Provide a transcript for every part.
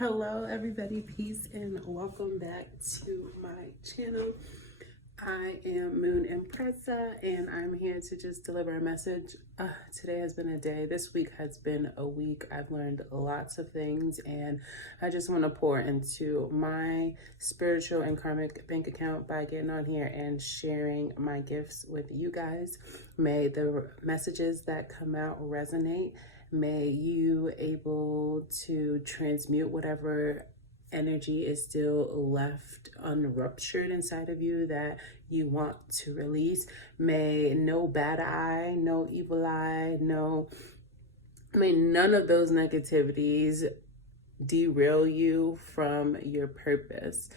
Hello everybody, peace and welcome back to my channel. I am Moon Impressa and I'm here to just deliver a message. Today has been a day. This week has been a week. I've learned lots of things and I just want to pour into my spiritual and karmic bank account by getting on here and sharing my gifts with you guys. May the messages that come out resonate. May you able to transmute whatever energy is still left unruptured inside of you that you want to release. May no bad eye, no evil eye, may none of those negativities derail you from your purpose.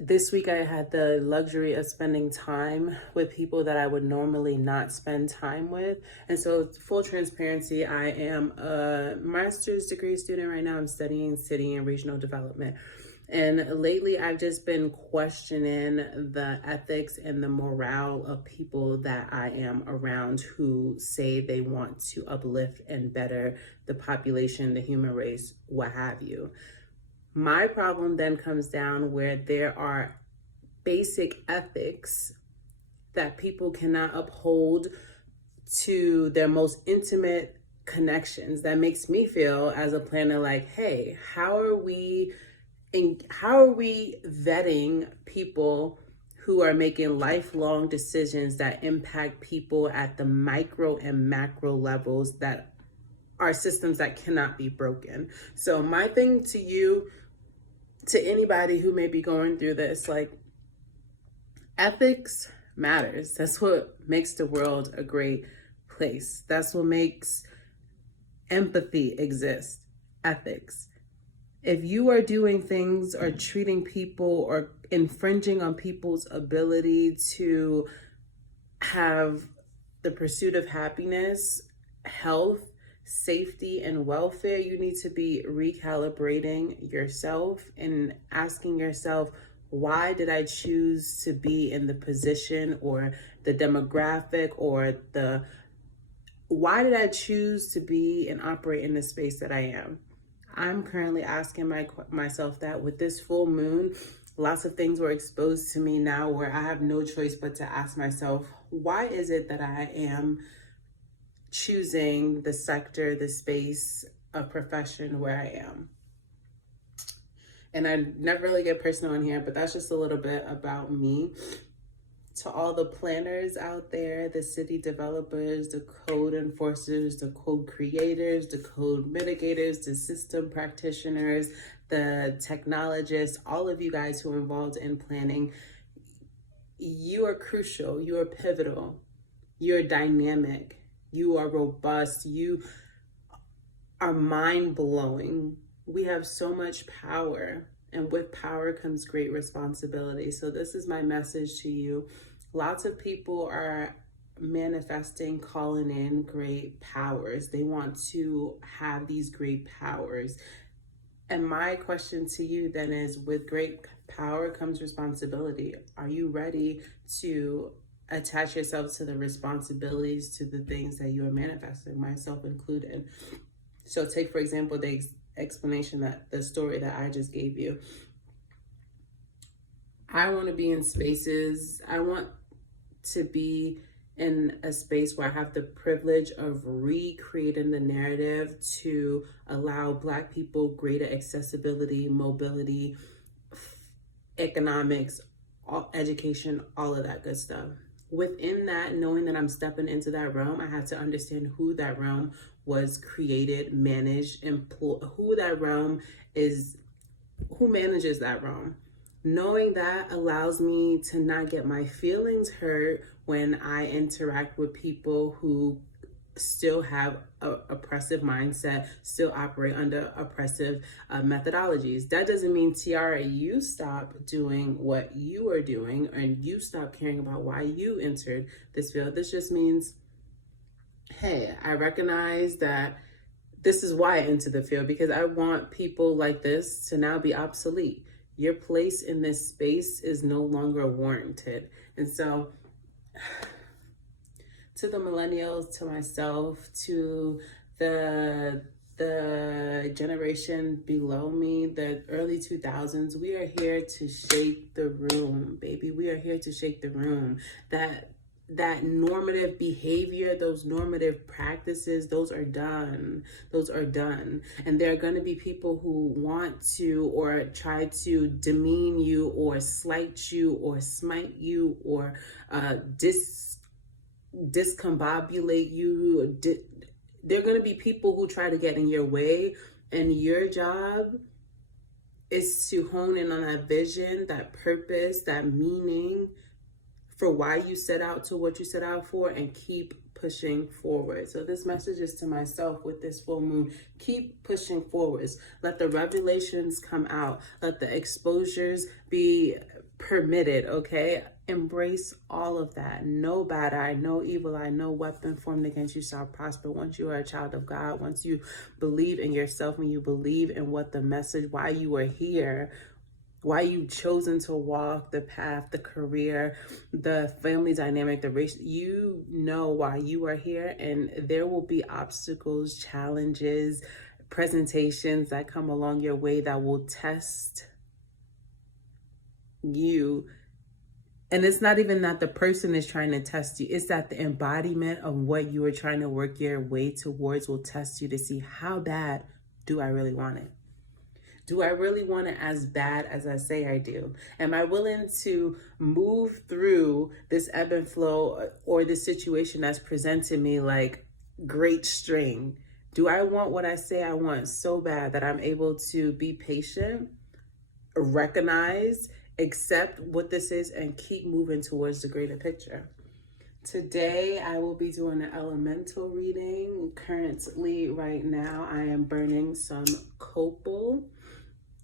This week I had the luxury of spending time with people that I would normally not spend time with. And so full transparency, I am a master's degree student right now. I'm studying city and regional development. And lately I've just been questioning the ethics and the morale of people that I am around who say they want to uplift and better the population, the human race, what have you. My problem then comes down where there are basic ethics that people cannot uphold to their most intimate connections. That makes me feel as a planner like, hey, how are we vetting people who are making lifelong decisions that impact people at the micro and macro levels that are systems that cannot be broken? So my thing to you, to anybody who may be going through this, like, ethics matters. That's what makes the world a great place. That's what makes empathy exist. Ethics. If you are doing things or treating people or infringing on people's ability to have the pursuit of happiness, health, safety, and welfare, you need to be recalibrating yourself and asking yourself, why did I choose to be in the position or the demographic or why did I choose to be and operate in the space that I am? I'm currently asking myself that with this full moon. Lots of things were exposed to me now where I have no choice but to ask myself, why is it that I am choosing the sector, the space, a profession where I am? And I never really get personal in here, but that's just a little bit about me. To all the planners out there, the city developers, the code enforcers, the code creators, the code mitigators, the system practitioners, the technologists, all of you guys who are involved in planning, you are crucial, you are pivotal, you're dynamic, you are robust, you are mind-blowing. We have so much power, and with power comes great responsibility. So this is my message to you. Lots of people are manifesting, calling in great powers. They want to have these great powers. And my question to you then is, with great power comes responsibility. Are you ready to attach yourself to the responsibilities, to the things that you are manifesting, myself included? So take, for example, the explanation, that the story that I just gave you. I want to be in spaces, I want to be in a space where I have the privilege of recreating the narrative to allow Black people greater accessibility, mobility, economics, education, all of that good stuff. Within that, knowing that I'm stepping into that realm, I had to understand who that realm was created, managed, who that realm is, who manages that realm. Knowing that allows me to not get my feelings hurt when I interact with people who still have a oppressive mindset, still operate under oppressive methodologies. That doesn't mean, Tiara, you stop doing what you are doing and you stop caring about why you entered this field. This just means, hey, I recognize that this is why I entered the field, because I want people like this to now be obsolete. Your place in this space is no longer warranted. And so to the millennials, to myself, to the the generation below me, the early 2000s, we are here to shake the room, baby. We are here to shake the room. That normative behavior, those normative practices, those are done. Those are done. And there are going to be people who want to or try to demean you or slight you or smite you or discombobulate you. There are going to be people who try to get in your way, and your job is to hone in on that vision, that purpose, that meaning for why you set out to what you set out for, and keep pushing forward. So this message is to myself with this full moon. Keep pushing forwards. Let the revelations come out. Let the exposures be permitted, okay? Embrace all of that. No bad eye, no evil eye, no weapon formed against you shall prosper. Once you are a child of God, once you believe in yourself, when you believe in what the message, why you are here, why you've chosen to walk the path, the career, the family dynamic, the race, you know why you are here. And there will be obstacles, challenges, presentations that come along your way that will test you. And it's not even that the person is trying to test you. It's that the embodiment of what you are trying to work your way towards will test you to see, how bad do I really want it? Do I really want it as bad as I say I do? Am I willing to move through this ebb and flow or this situation that's presented me like great string? Do I want what I say I want so bad that I'm able to be patient, recognize, accept what this is, and keep moving towards the greater picture? Today, I will be doing an elemental reading. Currently, right now, I am burning some copal.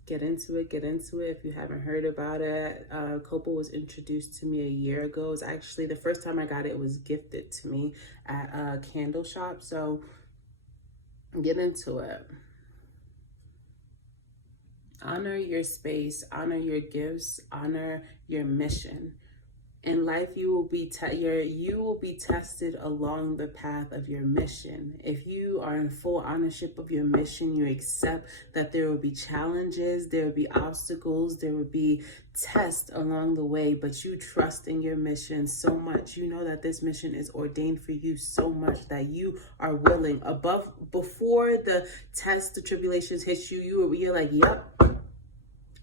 Get into it. If you haven't heard about it, copal was introduced to me a year ago. It was actually the first time I got it, it was gifted to me at a candle shop. So get into it. Honor your space, honor your gifts, honor your mission. In life, you will be tested along the path of your mission. If you are in full ownership of your mission, you accept that there will be challenges, there will be obstacles, there will be tests along the way, but you trust in your mission so much. You know that this mission is ordained for you so much that you are willing, before the tests, the tribulations hit you, you're like, yep.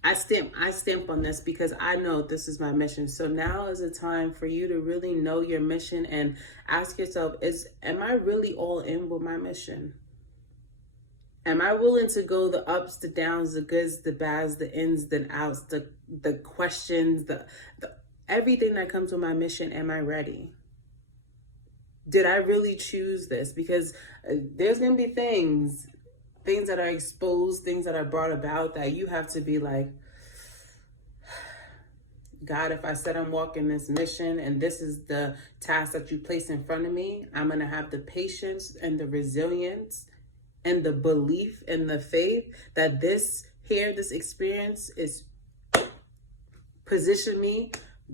I stamp on this because I know this is my mission. So now is a time for you to really know your mission and ask yourself, am I really all in with my mission? Am I willing to go the ups, the downs, the goods, the bads, the ins, the outs, the questions, the everything that comes with my mission? Am I ready? Did I really choose this? Because there's going to be things that are exposed, things that are brought about that you have to be like, God, if I said I'm walking this mission and this is the task that you place in front of me, I'm going to have the patience and the resilience and the belief and the faith that this experience is positioning me,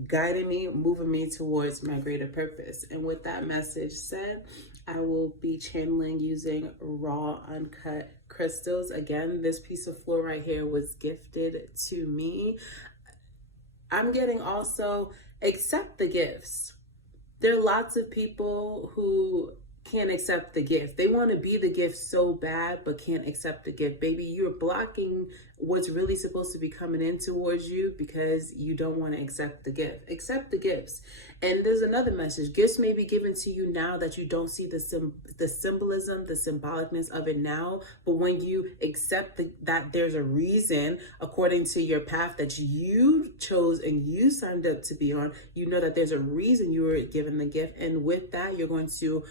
guiding me, moving me towards my greater purpose. And with that message said, I will be channeling using raw, uncut crystals. Again, this piece of floor right here was gifted to me. I'm getting also, accept the gifts. There are lots of people who can't accept the gift. They want to be the gift so bad, but can't accept the gift. Baby, you're blocking what's really supposed to be coming in towards you because you don't want to accept the gift. Accept the gifts. And there's another message. Gifts may be given to you now that you don't see the symbolism, the symbolicness of it now. But when you accept that there's a reason according to your path that you chose and you signed up to be on, you know that there's a reason you were given the gift. And with that, you're going to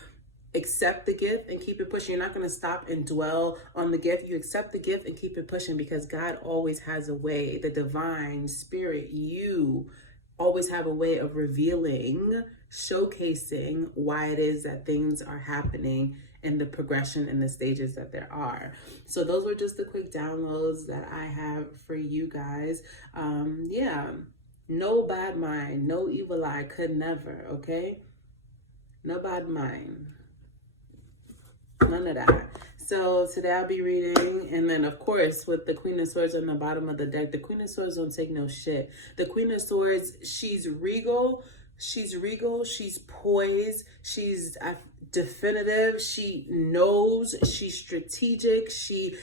accept the gift and keep it pushing. You're not going to stop and dwell on the gift. You accept the gift and keep it pushing because God always has a way. The divine spirit, you always have a way of revealing, showcasing why it is that things are happening in the progression and the stages that there are. So those were just the quick downloads that I have for you guys. No bad mind, no evil eye, could never, okay? No bad mind. None of that. So today I'll be reading, and then of course with the Queen of Swords on the bottom of the deck, the Queen of Swords don't take no shit. The Queen of Swords, she's regal, she's poised, she's definitive, she knows, she's strategic, she's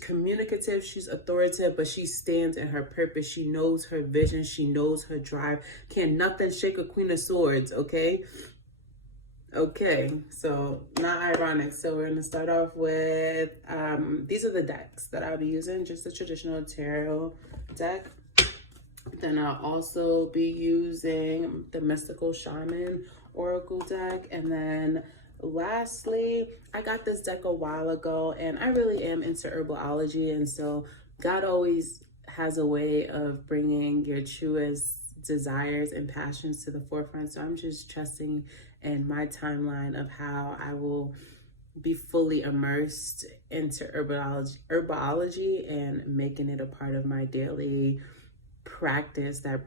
communicative, she's authoritative, but she stands in her purpose. She knows her vision, she knows her drive. Can nothing shake a Queen of Swords, okay? Okay, so not ironic. So we're gonna start off with, these are the decks that I'll be using, just the traditional tarot deck. Then I'll also be using the Mystical Shaman Oracle deck. And then lastly, I got this deck a while ago, and I really am into herbology. And so God always has a way of bringing your truest desires and passions to the forefront. So I'm just trusting in my timeline of how I will be fully immersed into herbology and making it a part of my daily practice that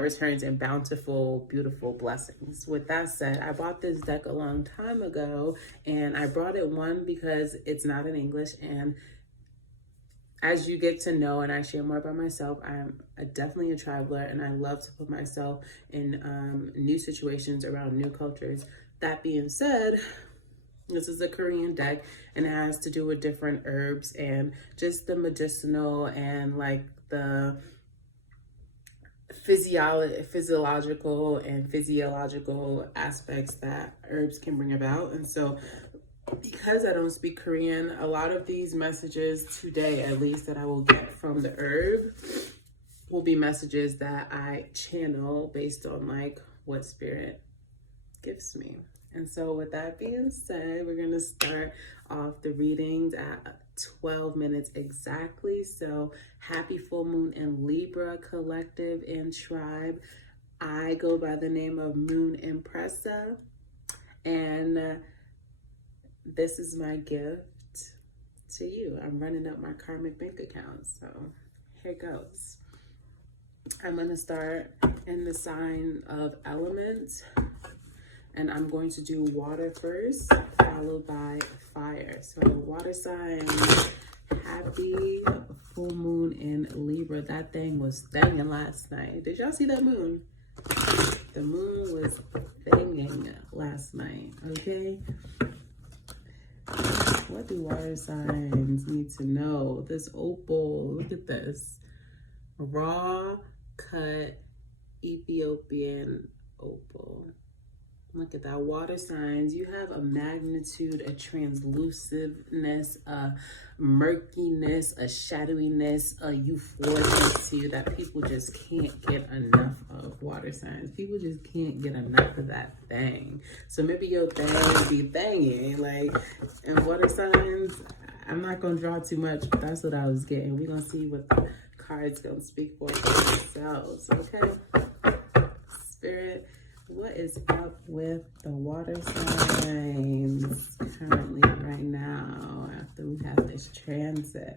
returns in bountiful, beautiful blessings. With that said, I bought this deck a long time ago, and I brought it because it's not in English, and as you get to know and I share more about myself, I'm definitely a traveler, and I love to put myself in new situations around new cultures. That being said, this is a Korean deck, and it has to do with different herbs and just the medicinal and like the physiological aspects that herbs can bring about. And so because I don't speak Korean, a lot of these messages today, at least that I will get from the herb, will be messages that I channel based on like what spirit gives me. And so with that being said, we're going to start off the readings at 12 minutes exactly. So happy full moon in Libra, collective and tribe. I go by the name of Moon Impressa, and this is my gift to you. I'm running up my karmic bank account, so here goes. I'm going to start in the sign of element, and I'm going to do water first, followed by fire. So water sign, happy full moon in Libra. That thing was thanging last night. Did y'all see that moon? The moon was thanging last night, okay? What do water signs need to know? This opal, look at this. Raw cut Ethiopian opal. Look at that. Water signs, you have a magnitude, a translusiveness, a murkiness, a shadowiness, a euphoria to you that people just can't get enough of. Water signs, people just can't get enough of that thing. So maybe your thing be thanging, like, and water signs, I'm not gonna draw too much, but that's what I was getting. We're gonna see what the cards gonna speak for themselves. Okay, Spirit, what is up with the water signs currently right now after we have this transit?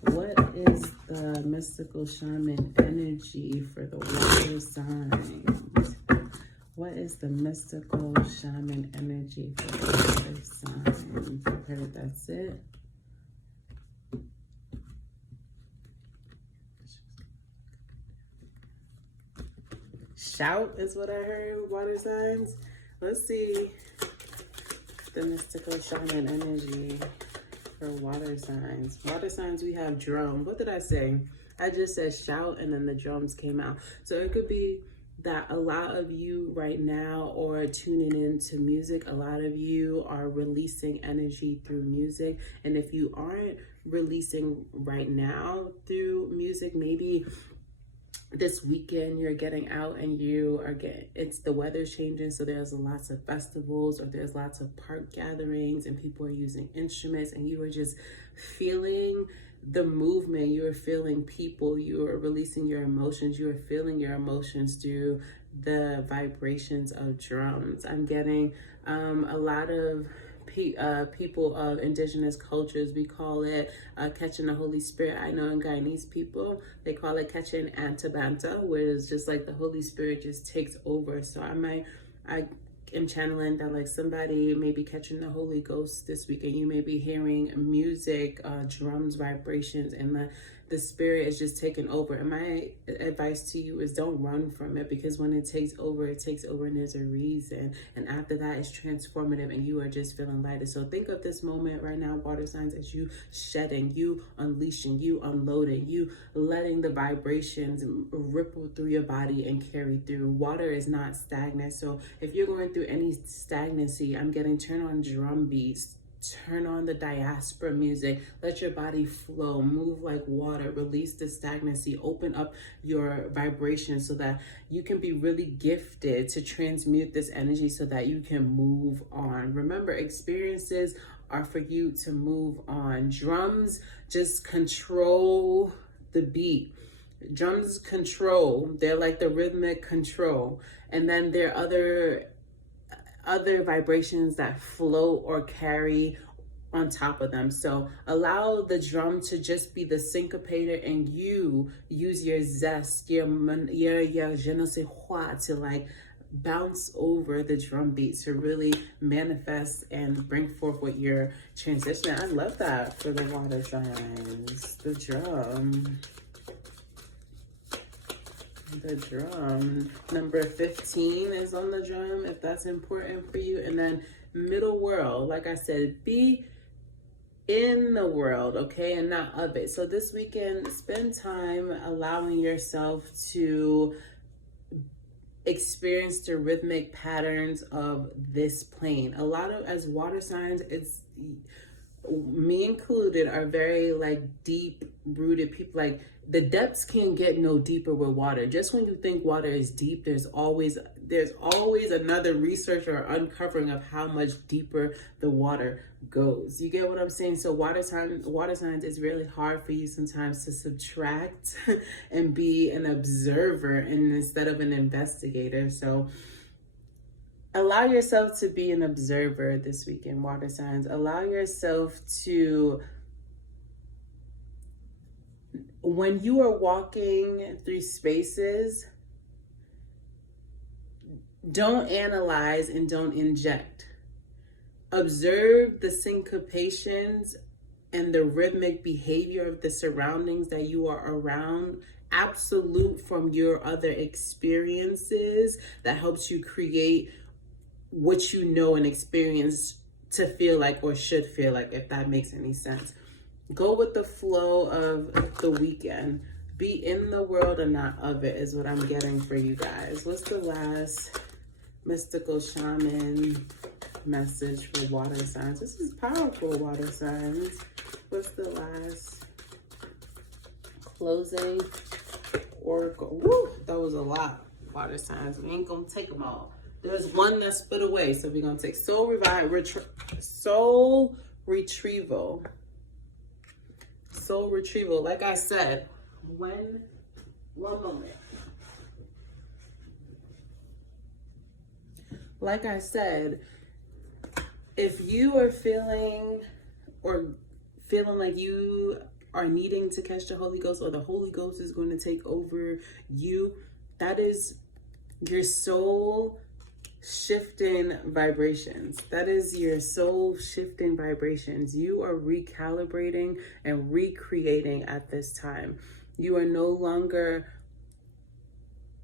What is the mystical shaman energy for the water signs? What is the mystical shaman energy for the water signs? I've heard that's it. Shout is what I heard, water signs. Let's see the mystical shaman energy for water signs. Water signs, we have drum. What did I say? I just said shout, and then the drums came out. So it could be that a lot of you right now are tuning into music. A lot of you are releasing energy through music. And if you aren't releasing right now through music, maybe this weekend you're getting out and it's the weather's changing, so there's lots of festivals or there's lots of park gatherings and people are using instruments, and you are just feeling the movement, you are feeling people, you are releasing your emotions, you are feeling your emotions through the vibrations of drums. I'm getting a lot of people of indigenous cultures, we call it catching the Holy Spirit. I know in Guyanese people, they call it catching Antabanta, where it's just like the Holy Spirit just takes over. So I am channeling that like somebody may be catching the Holy Ghost this weekend. You may be hearing music, drums, vibrations, and the spirit is just taking over. And my advice to you is don't run from it, because when it takes over and there's a reason. And after that, it's transformative and you are just feeling lighter. So think of this moment right now, water signs, as you shedding, you unleashing, you unloading, you letting the vibrations ripple through your body and carry through. Water is not stagnant. So if you're going through any stagnancy, I'm getting turn on drum beats, turn on the diaspora music, let your body flow, move like water, release the stagnancy, open up your vibration so that you can be really gifted to transmute this energy so that you can move on. Remember, experiences are for you to move on. Drums just control the beat. Drums control, they're like the rhythmic control. And then there are other vibrations that float or carry on top of them. So allow the drum to just be the syncopator, and you use your zest, your je ne sais quoi, to like bounce over the drum beat to really manifest and bring forth what you're transitioning. I love that for the water signs. The drum. The drum. Number 15 is on the drum, if that's important for you. And then middle world, like I said, be in the world, okay, and not of it. So this weekend, spend time allowing yourself to experience the rhythmic patterns of this plane. A lot of, as water signs, it's me included, are very like deep rooted people. Like the depths can't get no deeper with water. Just when you think water is deep, there's always another research or uncovering of how much deeper the water goes. You get what I'm saying? So water signs is really hard for you sometimes to subtract and be an observer and instead of an investigator. So allow yourself to be an observer this weekend, water signs. Allow yourself to, when you are walking through spaces, don't analyze and don't inject. Observe the syncopations and the rhythmic behavior of the surroundings that you are around. Absolute from your other experiences that helps you create what you know and experience to feel like or should feel like, if that makes any sense. Go with the flow of the weekend. Be in the world and not of it is what I'm getting for you guys. What's the last mystical shaman message for water signs? This is powerful, water signs. What's the last closing oracle? Woo, that was a lot, water signs. We ain't gonna take them all. There's one that split away, so we're gonna take soul retrieval. Soul retrieval. Like I said, one moment. Like I said, if you are feeling like you are needing to catch the Holy Ghost, or the Holy Ghost is going to take over you, that is your soul shifting vibrations. That is your soul shifting vibrations. You are recalibrating and recreating at this time. You are no longer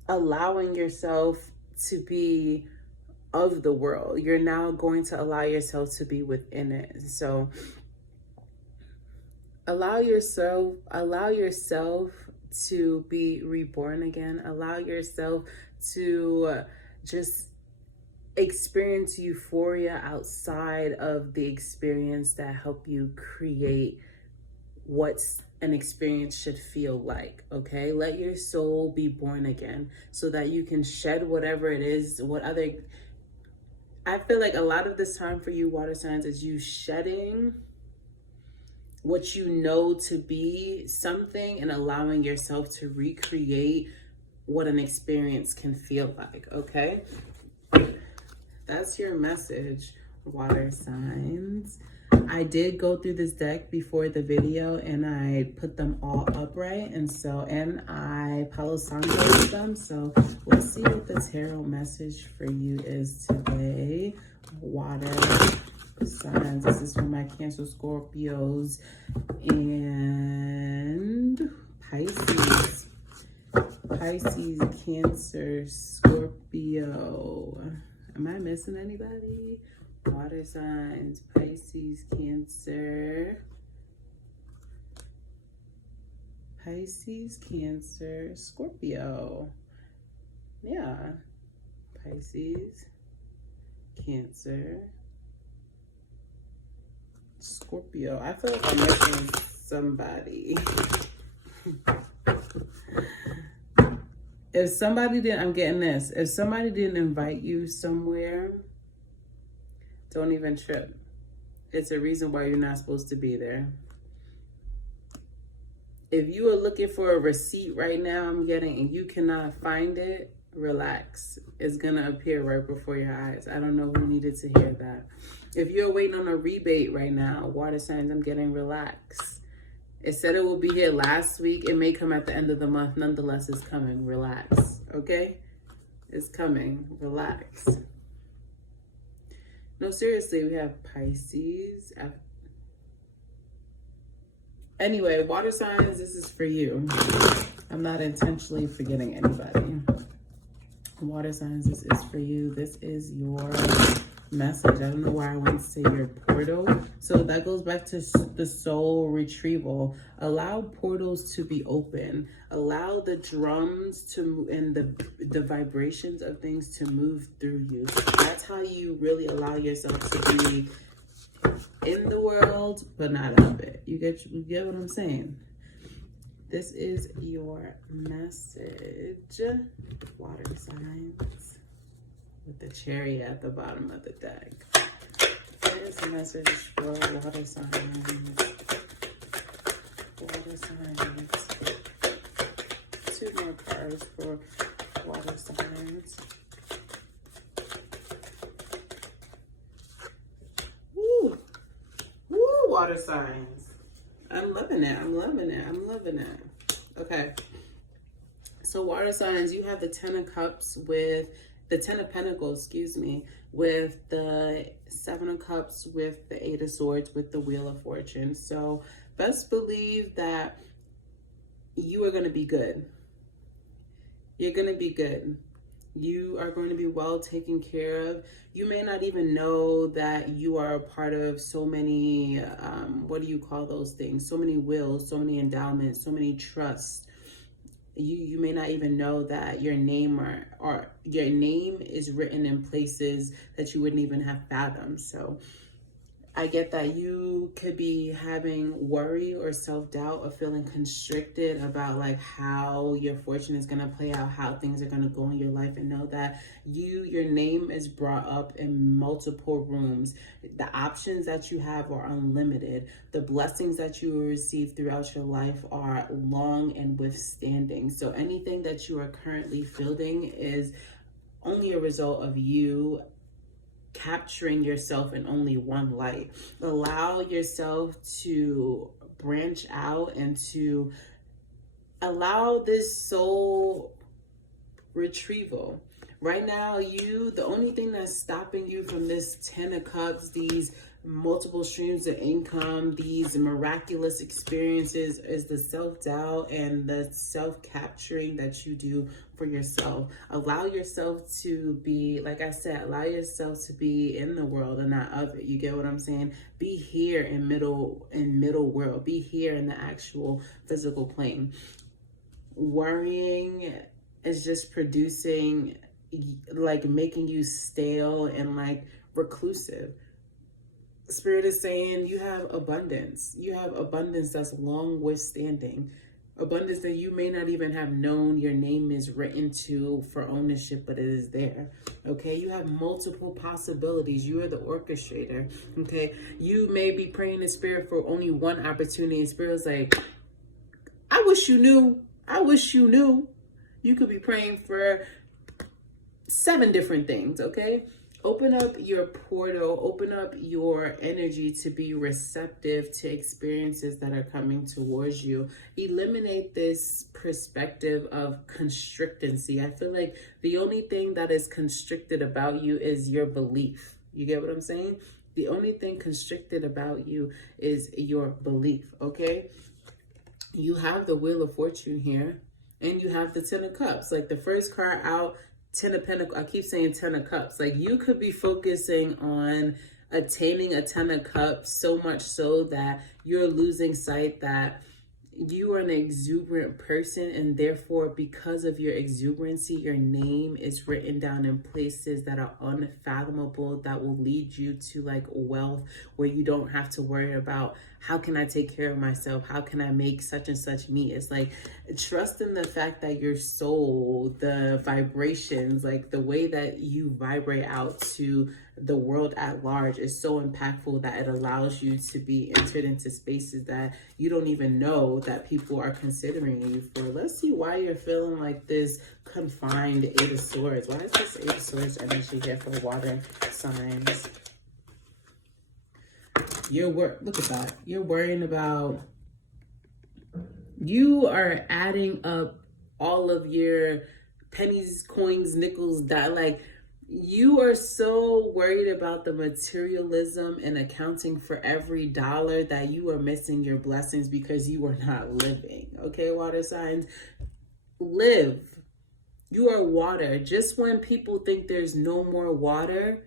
allowing yourself to be of the world. You're now going to allow yourself to be within it. So allow yourself to be reborn again. Allow yourself to just experience euphoria outside of the experience that help you create what's an experience should feel like. Okay, let your soul be born again so that you can shed whatever it is. I feel like a lot of this time for you, water signs, is you shedding what you know to be something and allowing yourself to recreate what an experience can feel like. Okay, that's your message, water signs. I did go through this deck before the video and I put them all upright, and I Palo Santo them. So let's see what the tarot message for you is today. Water signs. This is for my Cancer, Scorpios, and Pisces. Pisces, Cancer, Scorpio. Am I missing anybody? Water signs, Pisces, Cancer. Pisces, Cancer, Scorpio. Yeah. Pisces, Cancer, Scorpio. I feel like I'm missing somebody. If somebody didn't, I'm getting this. If somebody didn't invite you somewhere, don't even trip. It's a reason why you're not supposed to be there. If you are looking for a receipt right now, I'm getting, and you cannot find it, relax. It's going to appear right before your eyes. I don't know who needed to hear that. If you're waiting on a rebate right now, water signs, I'm getting relax. It said it will be here last week. It may come at the end of the month. Nonetheless, it's coming. Relax. Okay? It's coming. Relax. No, seriously, we have Pisces. Anyway, water signs, this is for you. I'm not intentionally forgetting anybody. Water signs, this is for you. This is your message. I don't know why I want to say your portal. So that goes back to the soul retrieval. Allow portals to be open. Allow the drums to and the vibrations of things to move through you. That's how you really allow yourself to be in the world, but not of it. You get what I'm saying? This is your message. Water signs with the cherry at the bottom of the deck. Here's a message for water signs. Water signs. 2 more cards for water signs. Woo! Woo, water signs. I'm loving it. I'm loving it. I'm loving it. Okay. So water signs, you have the 10 of Cups with the 10 of Pentacles, excuse me, with the 7 of Cups, with the 8 of Swords, with the Wheel of Fortune. So best believe that you are going to be good. You're going to be good. You are going to be well taken care of. You may not even know that you are a part of so many, what do you call those things? So many wills, so many endowments, so many trusts. You may not even know that your name or your name is written in places that you wouldn't even have fathomed. So I get that you could be having worry or self-doubt or feeling constricted about like how your fortune is going to play out, how things are going to go in your life, and know that your name is brought up in multiple rooms. The options that you have are unlimited. The blessings that you will receive throughout your life are long and withstanding. So anything that you are currently feeling is only a result of you capturing yourself in only one light. Allow yourself to branch out and to allow this soul retrieval. Right now, the only thing that's stopping you from this 10 of Cups, these multiple streams of income, these miraculous experiences, is the self-doubt and the self-capturing that you do for yourself. Allow yourself to be, like I said, allow yourself to be in the world and not of it. You get what I'm saying? Be here in middle world. Be here in the actual physical plane. Worrying is just producing, like, making you stale and like reclusive. Spirit is saying you have abundance. You have abundance that's long withstanding. Abundance that you may not even have known your name is written to for ownership, but it is there. Okay, you have multiple possibilities. You are the orchestrator. Okay, you may be praying in spirit for only one opportunity, and spirit is like, I wish you knew. I wish you knew. You could be praying for 7 different things, okay? Open up your portal, open up your energy to be receptive to experiences that are coming towards you. Eliminate this perspective of constrictancy. I feel like the only thing that is constricted about you is your belief. You get what I'm saying? The only thing constricted about you is your belief, okay? You have the Wheel of Fortune here, and you have the Ten of Cups. Like the first card out, Ten of Pentacles, I keep saying Ten of Cups. Like you could be focusing on attaining a Ten of Cups so much so that you're losing sight that you are an exuberant person, and therefore because of your exuberancy, your name is written down in places that are unfathomable, that will lead you to like wealth, where you don't have to worry about how can I take care of myself, how can I make such and such meet. It's like trust in the fact that your soul, the vibrations, like the way that you vibrate out to the world at large is so impactful that it allows you to be entered into spaces that you don't even know that people are considering you for. Let's see why you're feeling like this confined Eight of Swords. Why is this Eight of Swords energy here for water signs? Look at that. You're worrying about, you are adding up all of your pennies, coins, nickels, that like, you are so worried about the materialism and accounting for every dollar that you are missing your blessings because you are not living. Okay, water signs, live. You are water. Just when people think there's no more water,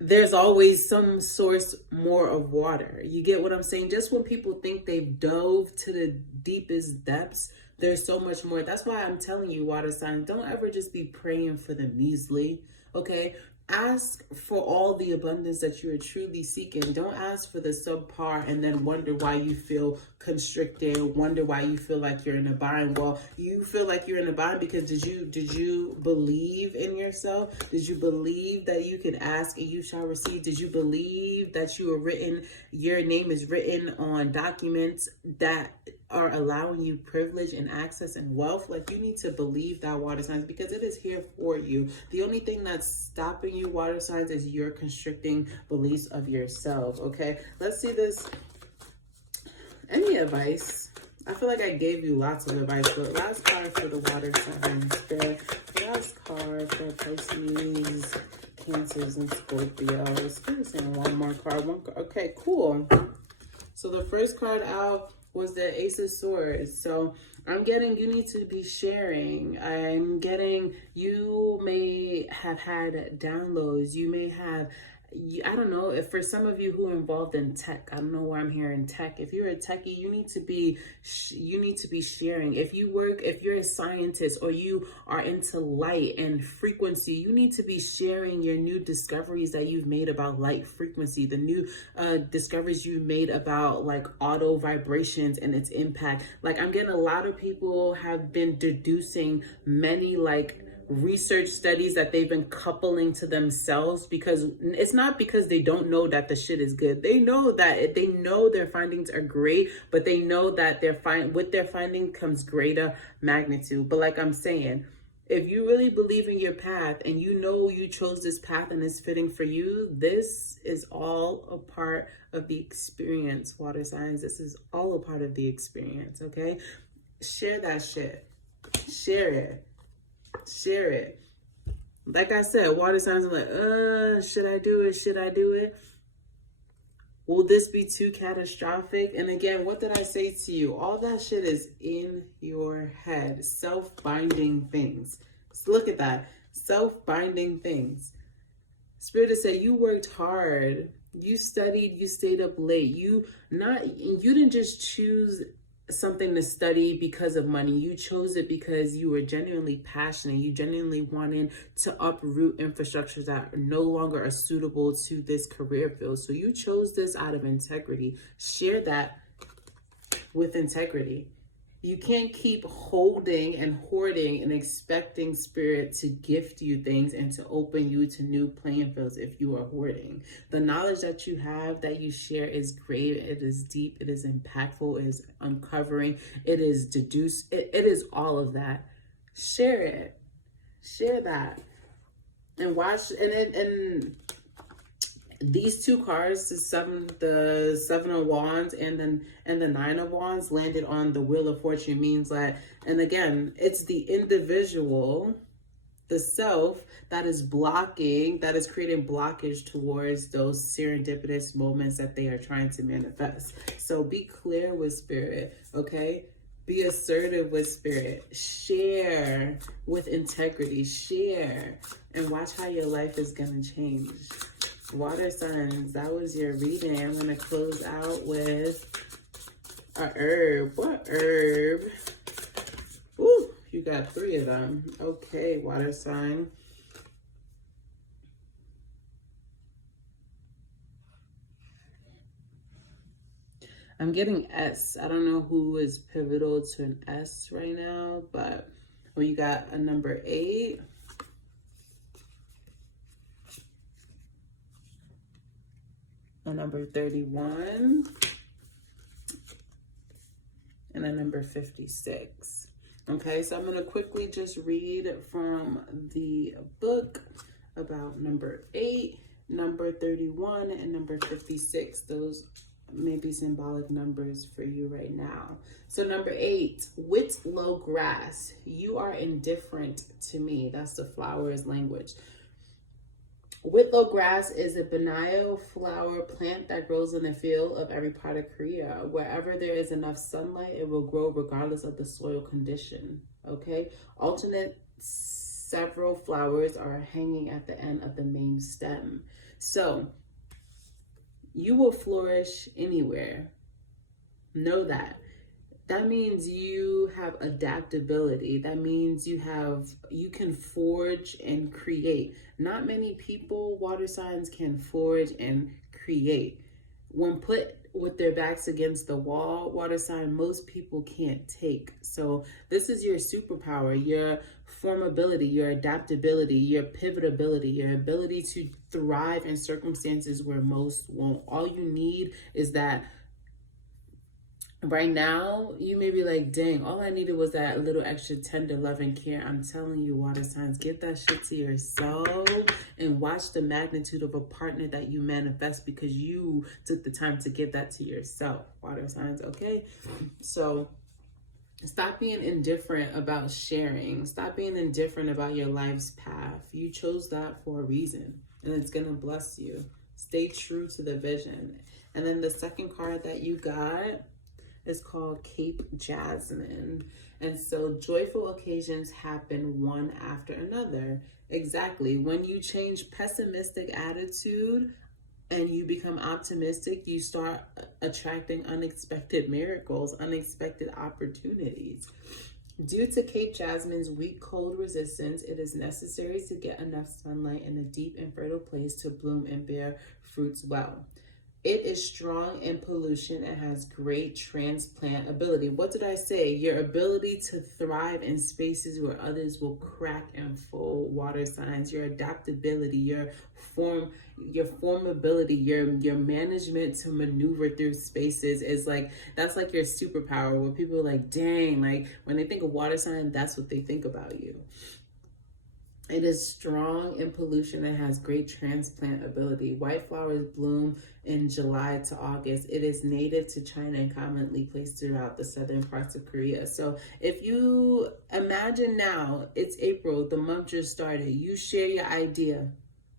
there's always some source more of water. You get what I'm saying? Just when people think they've dove to the deepest depths, there's so much more. That's why I'm telling you, water signs, don't ever just be praying for the measly, okay? Ask for all the abundance that you are truly seeking. Don't ask for the subpar and then wonder why you feel constricted, wonder why you feel like you're in a bind. Well, you feel like you're in a bind because did you believe in yourself? Did you believe that you could ask and you shall receive? Did you believe that your name is written on documents that are allowing you privilege and access and wealth? Like, you need to believe that, water signs, because it is here for you. The only thing that's stopping you, water signs, is your constricting beliefs of yourself. Okay, let's see this. Any advice? I feel like I gave you lots of advice, but last card for the water signs. The last card for Pisces, Cancers, and Scorpios. I'm just saying one more card. Okay, cool. So the first card out was the Ace of Swords. So I'm getting, you need to be sharing. I'm getting, you may have had downloads. You may have, I don't know, if for some of you who are involved in tech, I don't know why I'm hearing tech. If you're a techie, you need to be sharing. If you're a scientist or you are into light and frequency, you need to be sharing your new discoveries that you've made about light frequency, the new discoveries you made about like auto vibrations and its impact. Like, I'm getting a lot of people have been deducing many like research studies that they've been coupling to themselves, because it's not because they don't know that the shit is good. They know their findings are great, but they know that with their finding comes greater magnitude. But like I'm saying, if you really believe in your path and you know you chose this path and it's fitting for you, this is all a part of the experience, water signs. This is all a part of the experience, okay? Share that shit. Share it. Share it. Like I said, water signs are like, should I do it? Should I do it? Will this be too catastrophic? And again, what did I say to you? All that shit is in your head. Self-binding things. So look at that. Self-binding things. Spirit has said you worked hard. You studied. You stayed up late. You didn't just choose something to study because of money. You chose it because you were genuinely passionate. You genuinely wanted to uproot infrastructures that no longer are suitable to this career field. So you chose this out of integrity. Share that with integrity. You can't keep holding and hoarding and expecting spirit to gift you things and to open you to new playing fields if you are hoarding. The knowledge that you have, that you share, is great. It is deep. It is impactful. It is uncovering. It is deduced. It is all of that. Share it. Share that. And watch, and these two cards, the seven of wands and the nine of wands, landed on the wheel of fortune, means that, and again, it's the individual, the self, that is blocking, that is creating blockage towards those serendipitous moments that they are trying to manifest. So be clear with spirit, okay? Be assertive with spirit. Share with integrity. Share and watch how your life is going to change. Water signs, that was your reading. I'm going to close out with a herb. What herb? Ooh, you got 3 of them. Okay, water sign. I'm getting S. I don't know who is pivotal to an S right now, but well, you got a number 8. A number 31. And a number 56. Okay, so I'm going to quickly just read from the book about number 8, number 31, and number 56. Those may be symbolic numbers for you right now. So number 8, whitlow grass. You are indifferent to me. That's the flower's language. Whitlow grass is a biennial flower plant that grows in the field of every part of Korea. Wherever there is enough sunlight, it will grow regardless of the soil condition. Okay? Alternate several flowers are hanging at the end of the main stem. So, you will flourish anywhere. Know that. That means you have adaptability. That means you can forge and create. Not many people, water signs, can forge and create. When put with their backs against the wall, water sign, most people can't take. So this is your superpower, your formability, your adaptability, your pivotability, your ability to thrive in circumstances where most won't. All you need is that. Right now, you may be like, dang, all I needed was that little extra tender love and care. I'm telling you, water signs, get that shit to yourself and watch the magnitude of a partner that you manifest because you took the time to give that to yourself, water signs, okay? So stop being indifferent about sharing. Stop being indifferent about your life's path. You chose that for a reason, and it's going to bless you. Stay true to the vision. And then the second card that you got is called Cape Jasmine. And so joyful occasions happen one after another. Exactly. When you change pessimistic attitude and you become optimistic, you start attracting unexpected miracles, unexpected opportunities. Due to Cape Jasmine's weak cold resistance, it is necessary to get enough sunlight in a deep and fertile place to bloom and bear fruits well. It is strong in pollution and has great transplant ability. What did I say? Your ability to thrive in spaces where others will crack and fold, water signs, your adaptability, your formability, your management to maneuver through spaces is like, that's like your superpower. Where people are like, dang, like when they think of water sign, that's what they think about you. It is strong in pollution and has great transplant ability. White flowers bloom in July to August. It is native to China and commonly placed throughout the southern parts of Korea. So if you imagine now, it's April, the month just started, you share your idea,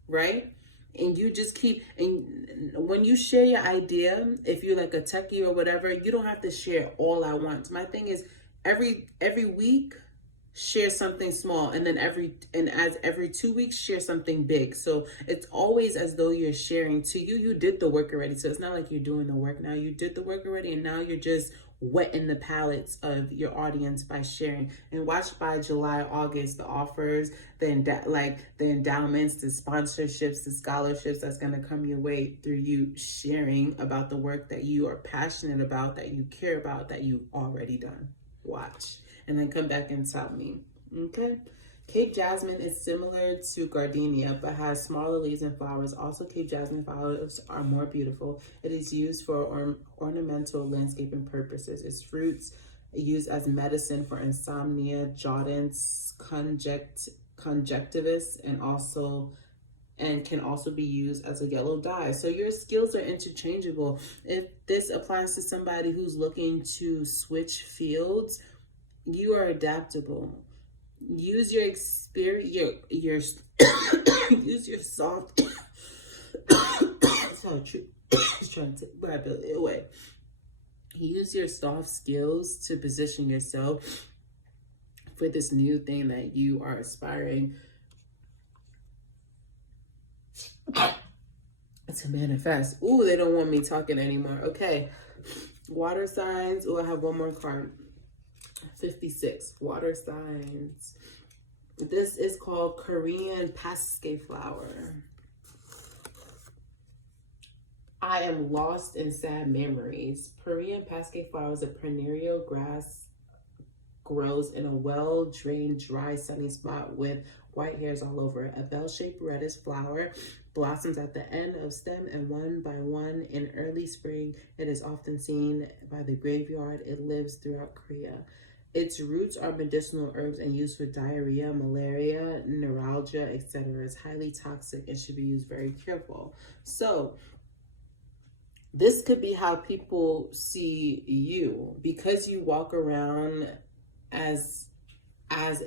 right? And you just keep, and when you share your idea, if you're like a techie or whatever, you don't have to share all at once. My thing is every week, share something small, and then every 2 weeks share something big. So it's always as though you're sharing. To you did the work already, so it's not like you're doing the work now. You did the work already, and now you're just wetting the palates of your audience by sharing. And watch by July, August, the offers, the endowments, the sponsorships, the scholarships that's going to come your way through you sharing about the work that you are passionate about, that you care about, that you've already done. Watch. And then come back and tell me, okay? Cape Jasmine is similar to gardenia, but has smaller leaves and flowers. Also, Cape Jasmine flowers are more beautiful. It is used for ornamental landscaping purposes. Its fruits are used as medicine for insomnia, jaundice, conjunctivist, and can also be used as a yellow dye. So your skills are interchangeable. If this applies to somebody who's looking to switch fields, you are adaptable. Use your experience, your use your soft. So true. Just trying to grab it away. Use your soft skills to position yourself for this new thing that you are aspiring to manifest. Ooh, they don't want me talking anymore. Okay. Water signs. Oh, I have one more card. 56. Water signs. This is called Korean Paske flower. I am lost in sad memories. Korean Paske flower is a perennial grass, grows in a well-drained, dry, sunny spot with white hairs all over it. A bell-shaped reddish flower blossoms at the end of stem, and one by one in early spring, it is often seen by the graveyard. It lives throughout Korea. Its roots are medicinal herbs and used for diarrhea, malaria, neuralgia, etc. It's highly toxic and should be used very careful. So this could be how people see you, because you walk around as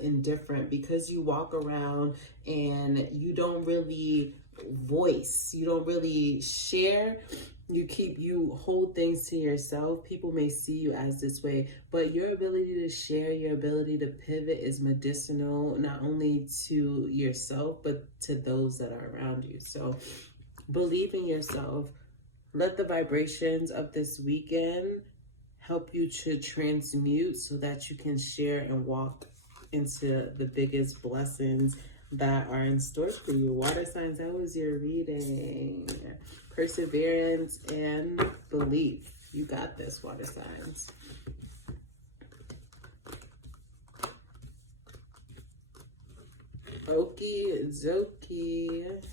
indifferent, because you walk around and you don't really voice, you don't really share, you hold things to yourself. People may see you as this way, but your ability to share, your ability to pivot is medicinal, not only to yourself, but to those that are around you. So believe in yourself. Let the vibrations of this weekend help you to transmute so that you can share and walk into the biggest blessings that are in store for you. Water signs, that was your reading. Perseverance and belief. You got this, water signs. Okie dokie.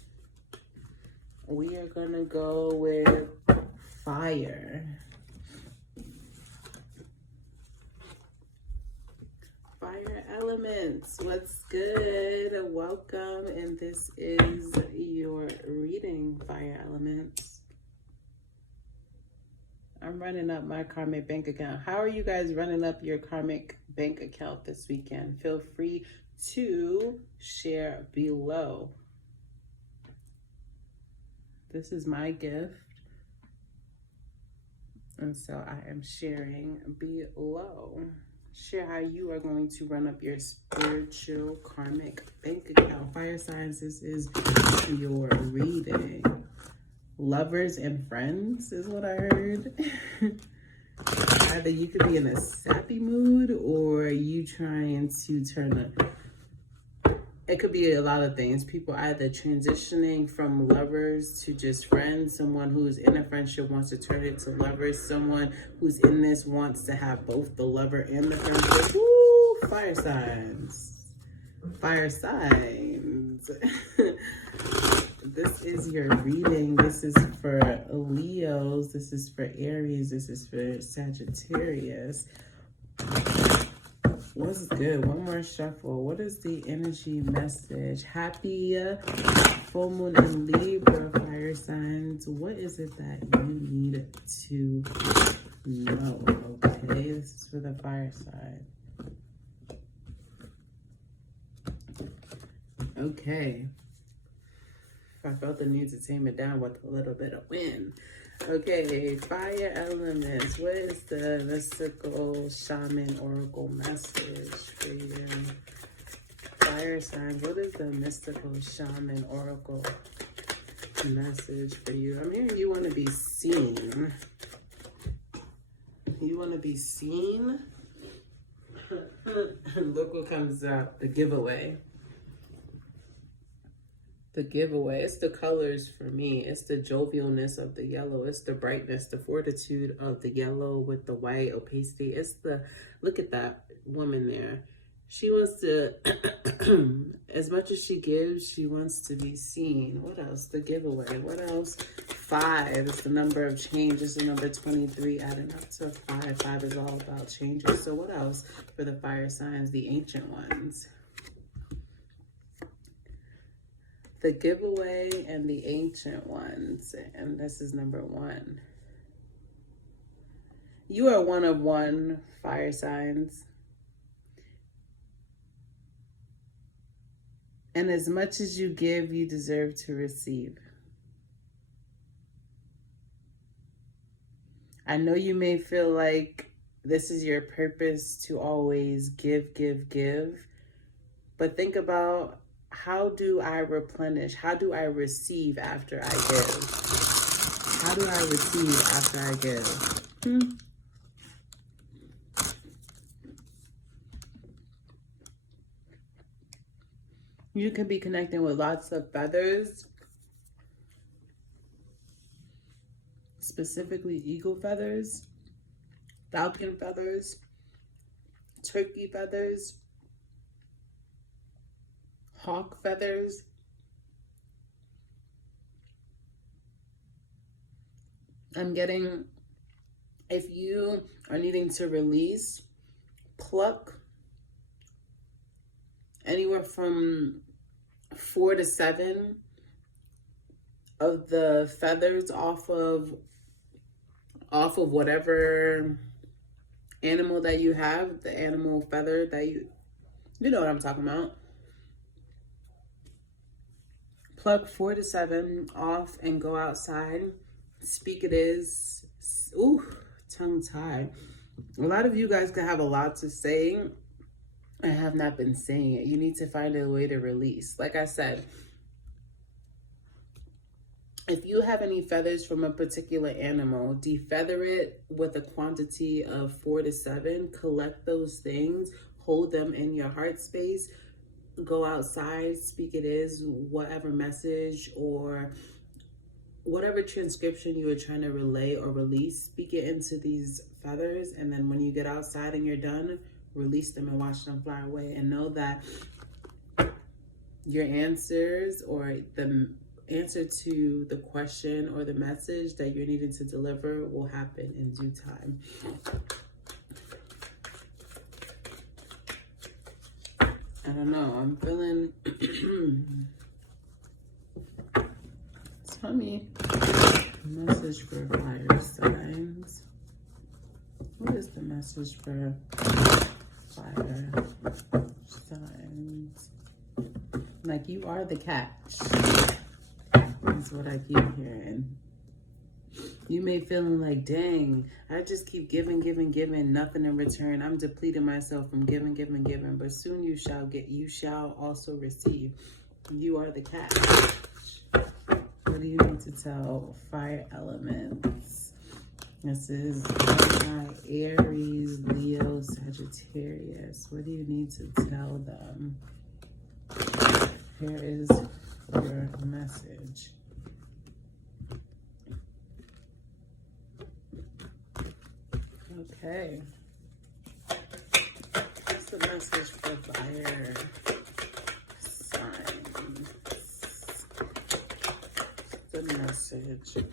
We are gonna go with fire. Fire elements, what's good? Welcome, and this is your reading, fire elements. I'm running up my karmic bank account. How are you guys running up your karmic bank account this weekend? Feel free to share below. This is my gift, and so I am sharing below. Share how you are going to run up your spiritual karmic bank account. Fire signs, this is your reading. Lovers and friends is what I heard. Either you could be in a sappy mood, or you trying to turn it could be a lot of things. People either transitioning from lovers to just friends. Someone who's in a friendship wants to turn it to lovers. Someone who's in this wants to have both the lover and the friendship. Woo! Fire signs. Fire signs. This is your reading. This is for Leos. This is for Aries. This is for Sagittarius. What's good? One more shuffle. What is the energy message? Happy full moon in Libra, fire signs. What is it that you need to know? Okay, this is for the fire sign. Okay. I felt the need to tame it down with a little bit of wind. Okay, fire elements. What is the mystical shaman oracle message for you? Fire signs. What is the mystical shaman oracle message for you? I'm hearing you want to be seen. You want to be seen? Look what comes up. The giveaway. The giveaway. It's the colors for me. It's the jovialness of the yellow. It's the brightness, the fortitude of the yellow with the white opacity. It's the, look at that woman there. She wants to, as much as she gives, she wants to be seen. What else? The giveaway. What else? 5 is the number of change. It's the number 23 adding up to 5. 5 is all about changes. So what else for the fire signs? The ancient ones. The giveaway and the ancient ones. And this is number 1. You are one of one, fire signs. And as much as you give, you deserve to receive. I know you may feel like this is your purpose to always give, give, give. But think about, how do I replenish? How do I receive after I give? How do I receive after I give? You can be connecting with lots of feathers, specifically eagle feathers, falcon feathers, turkey feathers, hawk feathers. I'm getting, if you are needing to release, pluck anywhere from 4 to 7 of the feathers off of whatever animal that you have, the animal feather that you know what I'm talking about. Pluck 4 to 7 off and go outside. Speak it is. Ooh, tongue tied. A lot of you guys could have a lot to say and have not been saying it. You need to find a way to release. Like I said, if you have any feathers from a particular animal, defeather it with a quantity of 4 to 7. Collect those things. Hold them in your heart space. Go outside. Speak it is. Whatever message or whatever transcription you are trying to relay or release, speak it into these feathers. And then when you get outside and you're done, release them and watch them fly away. And know that your answers, or the answer to the question or the message that you're needing to deliver, will happen in due time. I don't know. I'm feeling... Tell me. Message for fire signs. What is the message for fire signs? Like, you are the catch. That's what I keep hearing. You may feeling like, dang, I just keep giving, nothing in return. I'm depleting myself from giving. But soon you shall also receive. You are the catch. What do you need to tell fire elements? This is my Aries, Leo, Sagittarius. What do you need to tell them? Here is your message. Okay. What's the message for fire signs? The message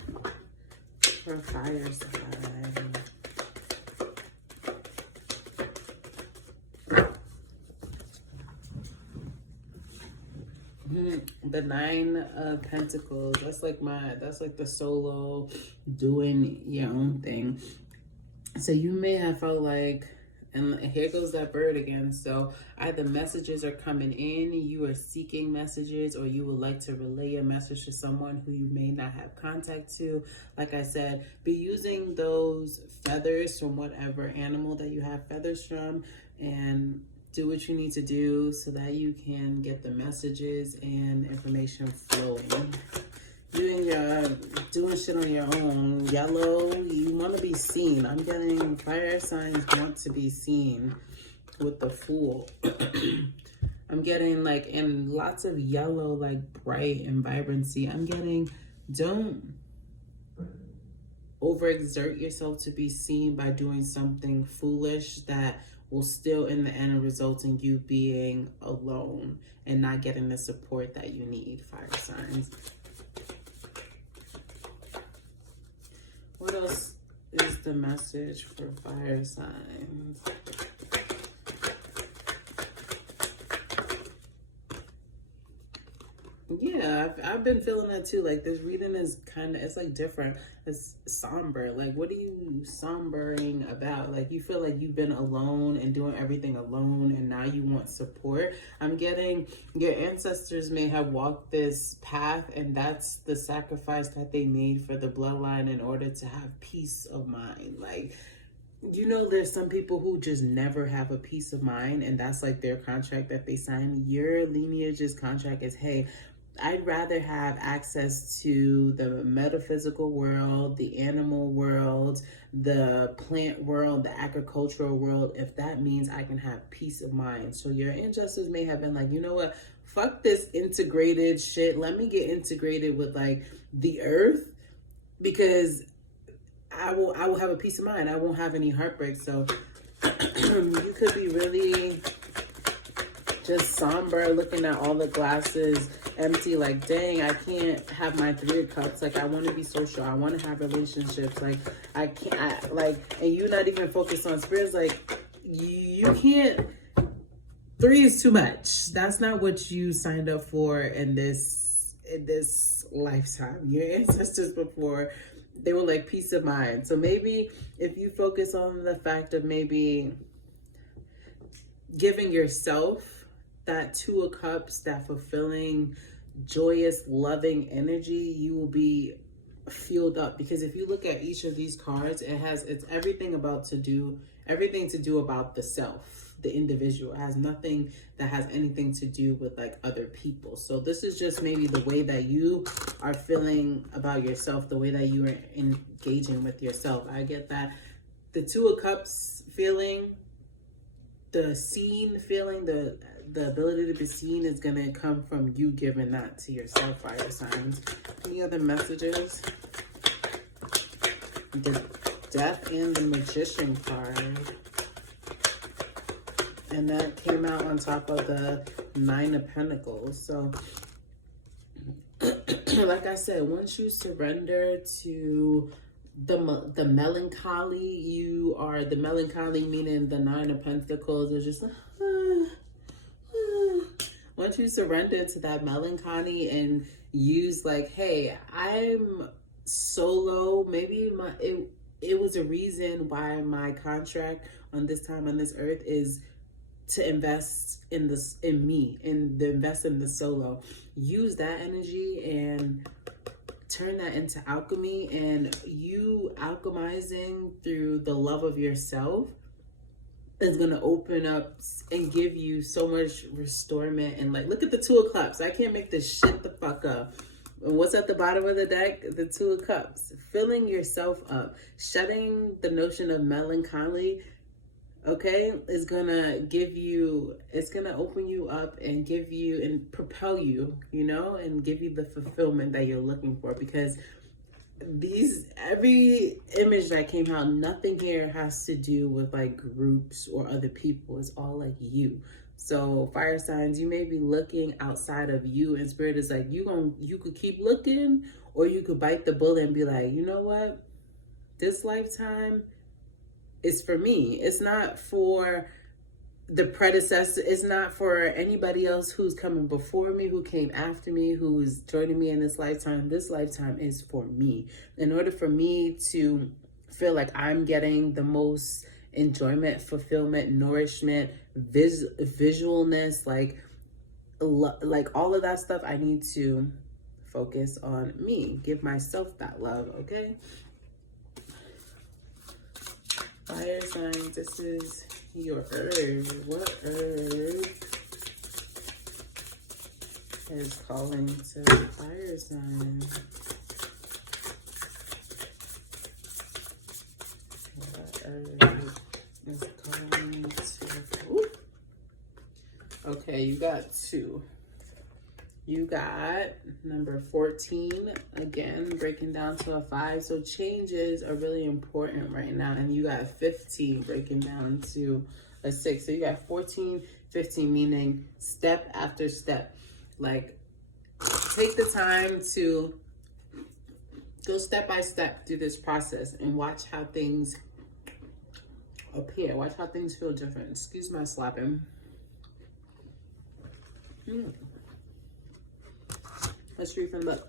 for fire sign. The 9 of Pentacles. That's like the solo doing your own thing. So you may have felt like, and here goes that bird again. So either messages are coming in, you are seeking messages, or you would like to relay a message to someone who you may not have contact to. Like I said, be using those feathers from whatever animal that you have feathers from, and do what you need to do so that you can get the messages and information flowing. Doing shit on your own. Yellow, you want to be seen. I'm getting fire signs want to be seen with the Fool. I'm getting like, and lots of yellow, like bright and vibrancy. I'm getting, don't overexert yourself to be seen by doing something foolish that will still in the end result in you being alone and not getting the support that you need, fire signs. What else is the message for fire signs? Yeah, I've been feeling that too. Like this reading is kind of, it's like different. It's somber. Like, what are you sombering about? Like, you feel like you've been alone and doing everything alone, and now you want support. I'm getting your ancestors may have walked this path, and that's the sacrifice that they made for the bloodline in order to have peace of mind. Like, you know, there's some people who just never have a peace of mind, and that's like their contract that they sign. Your lineage's contract is, hey, I'd rather have access to the metaphysical world, the animal world, the plant world, the agricultural world, if that means I can have peace of mind. So your ancestors may have been like, you know what, fuck this integrated shit. Let me get integrated with like the earth, because I will have a peace of mind. I won't have any heartbreak. So you could be really just somber, looking at all the glasses empty, like, dang, I can't have my 3 of cups. Like, I want to be social. I want to have relationships. Like, I can't, and you not even focused on spirits. Like, you can't, 3 is too much. That's not what you signed up for in this lifetime. Your ancestors before, they were like peace of mind. So maybe if you focus on the fact of maybe giving yourself that 2 of cups, that fulfilling, joyous, loving energy, you will be fueled up. Because if you look at each of these cards, it's everything to do about the self, the individual. It has nothing that has anything to do with like other people. So this is just maybe the way that you are feeling about yourself, the way that you are engaging with yourself. I get that. The 2 of cups feeling, the seen feeling, the ability to be seen is going to come from you giving that to yourself, fire signs. Any other messages? The Death and the Magician card. And that came out on top of the 9 of Pentacles. So, like I said, once you surrender to the melancholy, you are the melancholy, meaning the 9 of Pentacles is just once you surrender to that melancholy and use like, hey, I'm solo. Maybe it was a reason why my contract on this time on this earth is to invest in me, and invest in the solo. Use that energy and turn that into alchemy, and you alchemizing through the love of yourself is going to open up and give you so much restorement. And like, look at the 2 of Cups. I can't make this shit the fuck up. And what's at the bottom of the deck? The 2 of Cups. Filling yourself up, shutting the notion of melancholy, okay, is gonna give you, it's gonna open you up and give you and propel you, you know, and give you the fulfillment that you're looking for. Because every image that came out, nothing here has to do with like groups or other people. It's all like you. So fire signs, you may be looking outside of you, and spirit is like, you could keep looking, or you could bite the bullet and be like, you know what, this lifetime is for me. It's not for the predecessor. It's not for anybody else who's coming before me, who came after me, who's joining me in this lifetime. This lifetime is for me. In order for me to feel like I'm getting the most enjoyment, fulfillment, nourishment, visualness, like all of that stuff, I need to focus on me. Give myself that love, okay? Fire signs, this is your herb. What herb is calling to fire signs? What herb is calling to... Ooh. Okay, you got 2. You got number 14, again, breaking down to a 5. So changes are really important right now. And you got 15 breaking down to a 6. So you got 14, 15, meaning step after step. Like, take the time to go step by step through this process and watch how things appear. Watch how things feel different. Excuse my slapping. Let's read from the book.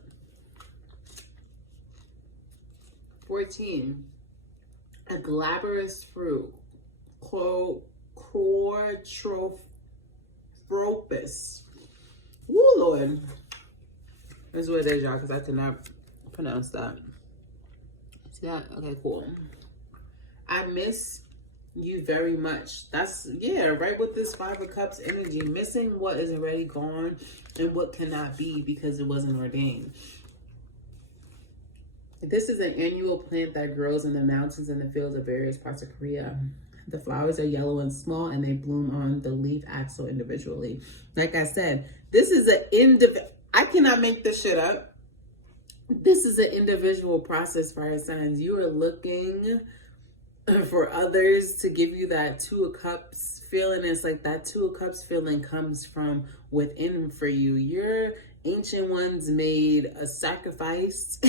14. A glabrous fruit. Cortropropus. Woo, Lord. That's what it is, y'all, because I could not pronounce that. See that? Okay, cool. I miss you very much. That's, yeah, right with this Five of Cups energy. Missing what is already gone and what cannot be because it wasn't ordained. This is an annual plant that grows in the mountains and the fields of various parts of Korea. The flowers are yellow and small, and they bloom on the leaf axil individually. Like I said, this is I cannot make this shit up. This is an individual process, fire signs. You are looking for others to give you that Two of Cups feeling. It's like that Two of Cups feeling comes from within for you. Your ancient ones made a sacrifice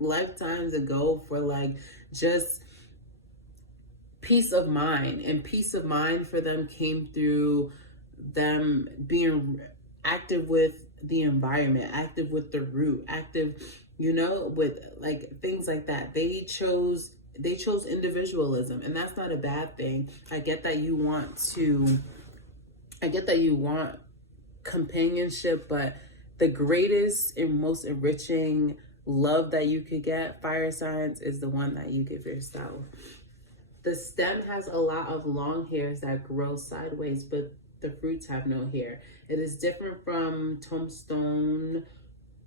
lifetimes ago for like just peace of mind, and peace of mind for them came through them being active with the environment, active with the root, active, you know, with like things like that. They chose individualism, and that's not a bad thing. I get that you want companionship, but the greatest and most enriching love that you could get, fire signs, is the one that you give yourself. The stem has a lot of long hairs that grow sideways, but the fruits have no hair. It is different from tombstone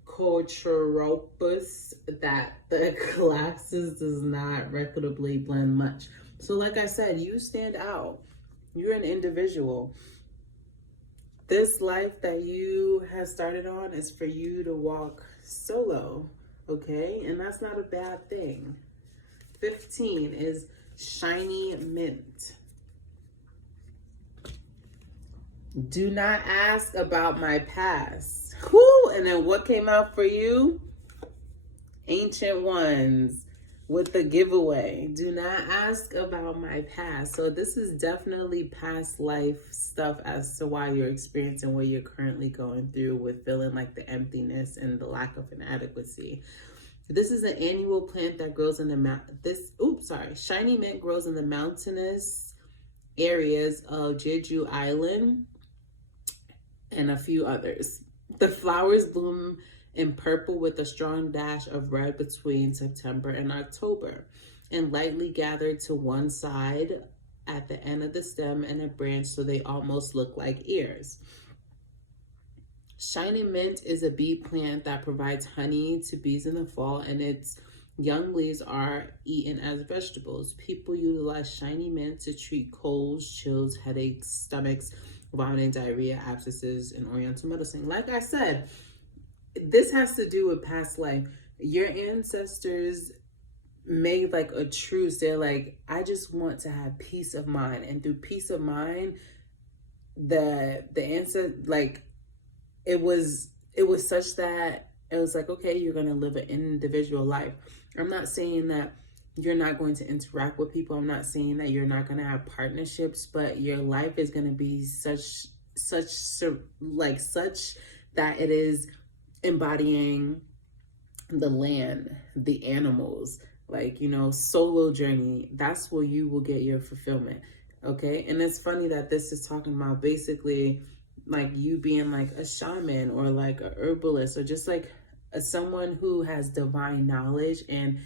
Cortropropus that the classes does not reputably blend much. So like I said, you stand out. You're an individual. This life that you have started on is for you to walk solo, okay? And that's not a bad thing. 15 is shiny mint. Do not ask about my past. Whoo! And then what came out for you? Ancient ones with the giveaway. Do not ask about my past. So this is definitely past life stuff as to why you're experiencing what you're currently going through with feeling like the emptiness and the lack of inadequacy. This is an annual plant that grows in the shiny mint grows in the mountainous areas of Jeju Island and a few others. The flowers bloom in purple with a strong dash of red between September and October, and lightly gathered to one side at the end of the stem and a branch, so they almost look like ears. Shiny mint is a bee plant that provides honey to bees in the fall, and its young leaves are eaten as vegetables. People utilize shiny mint to treat colds, chills, headaches, stomachs, vomiting, diarrhea, abscesses, and oriental medicine. Like I said, this has to do with past life. Your ancestors made like a truce. They're like, I just want to have peace of mind. And through peace of mind, the answer, like, it was such that it was like, okay, you're going to live an individual life. I'm not saying that you're not going to interact with people. I'm not saying that you're not going to have partnerships, but your life is going to be such that it is embodying the land, the animals, like, you know, solo journey. That's where you will get your fulfillment. Okay. And it's funny that this is talking about basically like you being like a shaman or like a herbalist or just like someone who has divine knowledge, and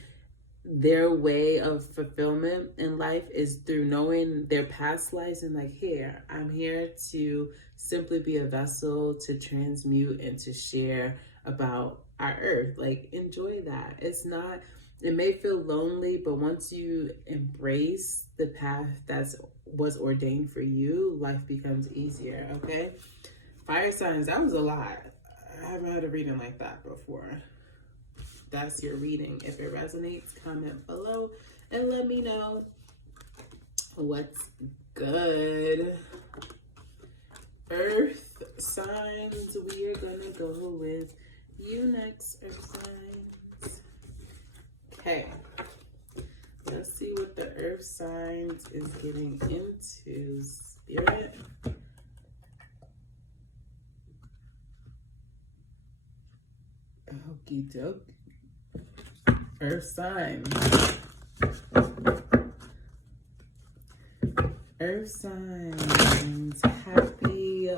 their way of fulfillment in life is through knowing their past lives and like, here, I'm here to simply be a vessel to transmute and to share about our earth. Like, enjoy that. It may feel lonely, but once you embrace the path that was ordained for you, life becomes easier, okay? Fire signs, that was a lot. I haven't had a reading like that before. That's your reading. If it resonates, comment below and let me know what's good. Earth signs, we are gonna go with you next, Earth signs. Okay, let's see what the Earth signs is getting into, Spirit. Okie doke. Earth signs. Earth signs. Happy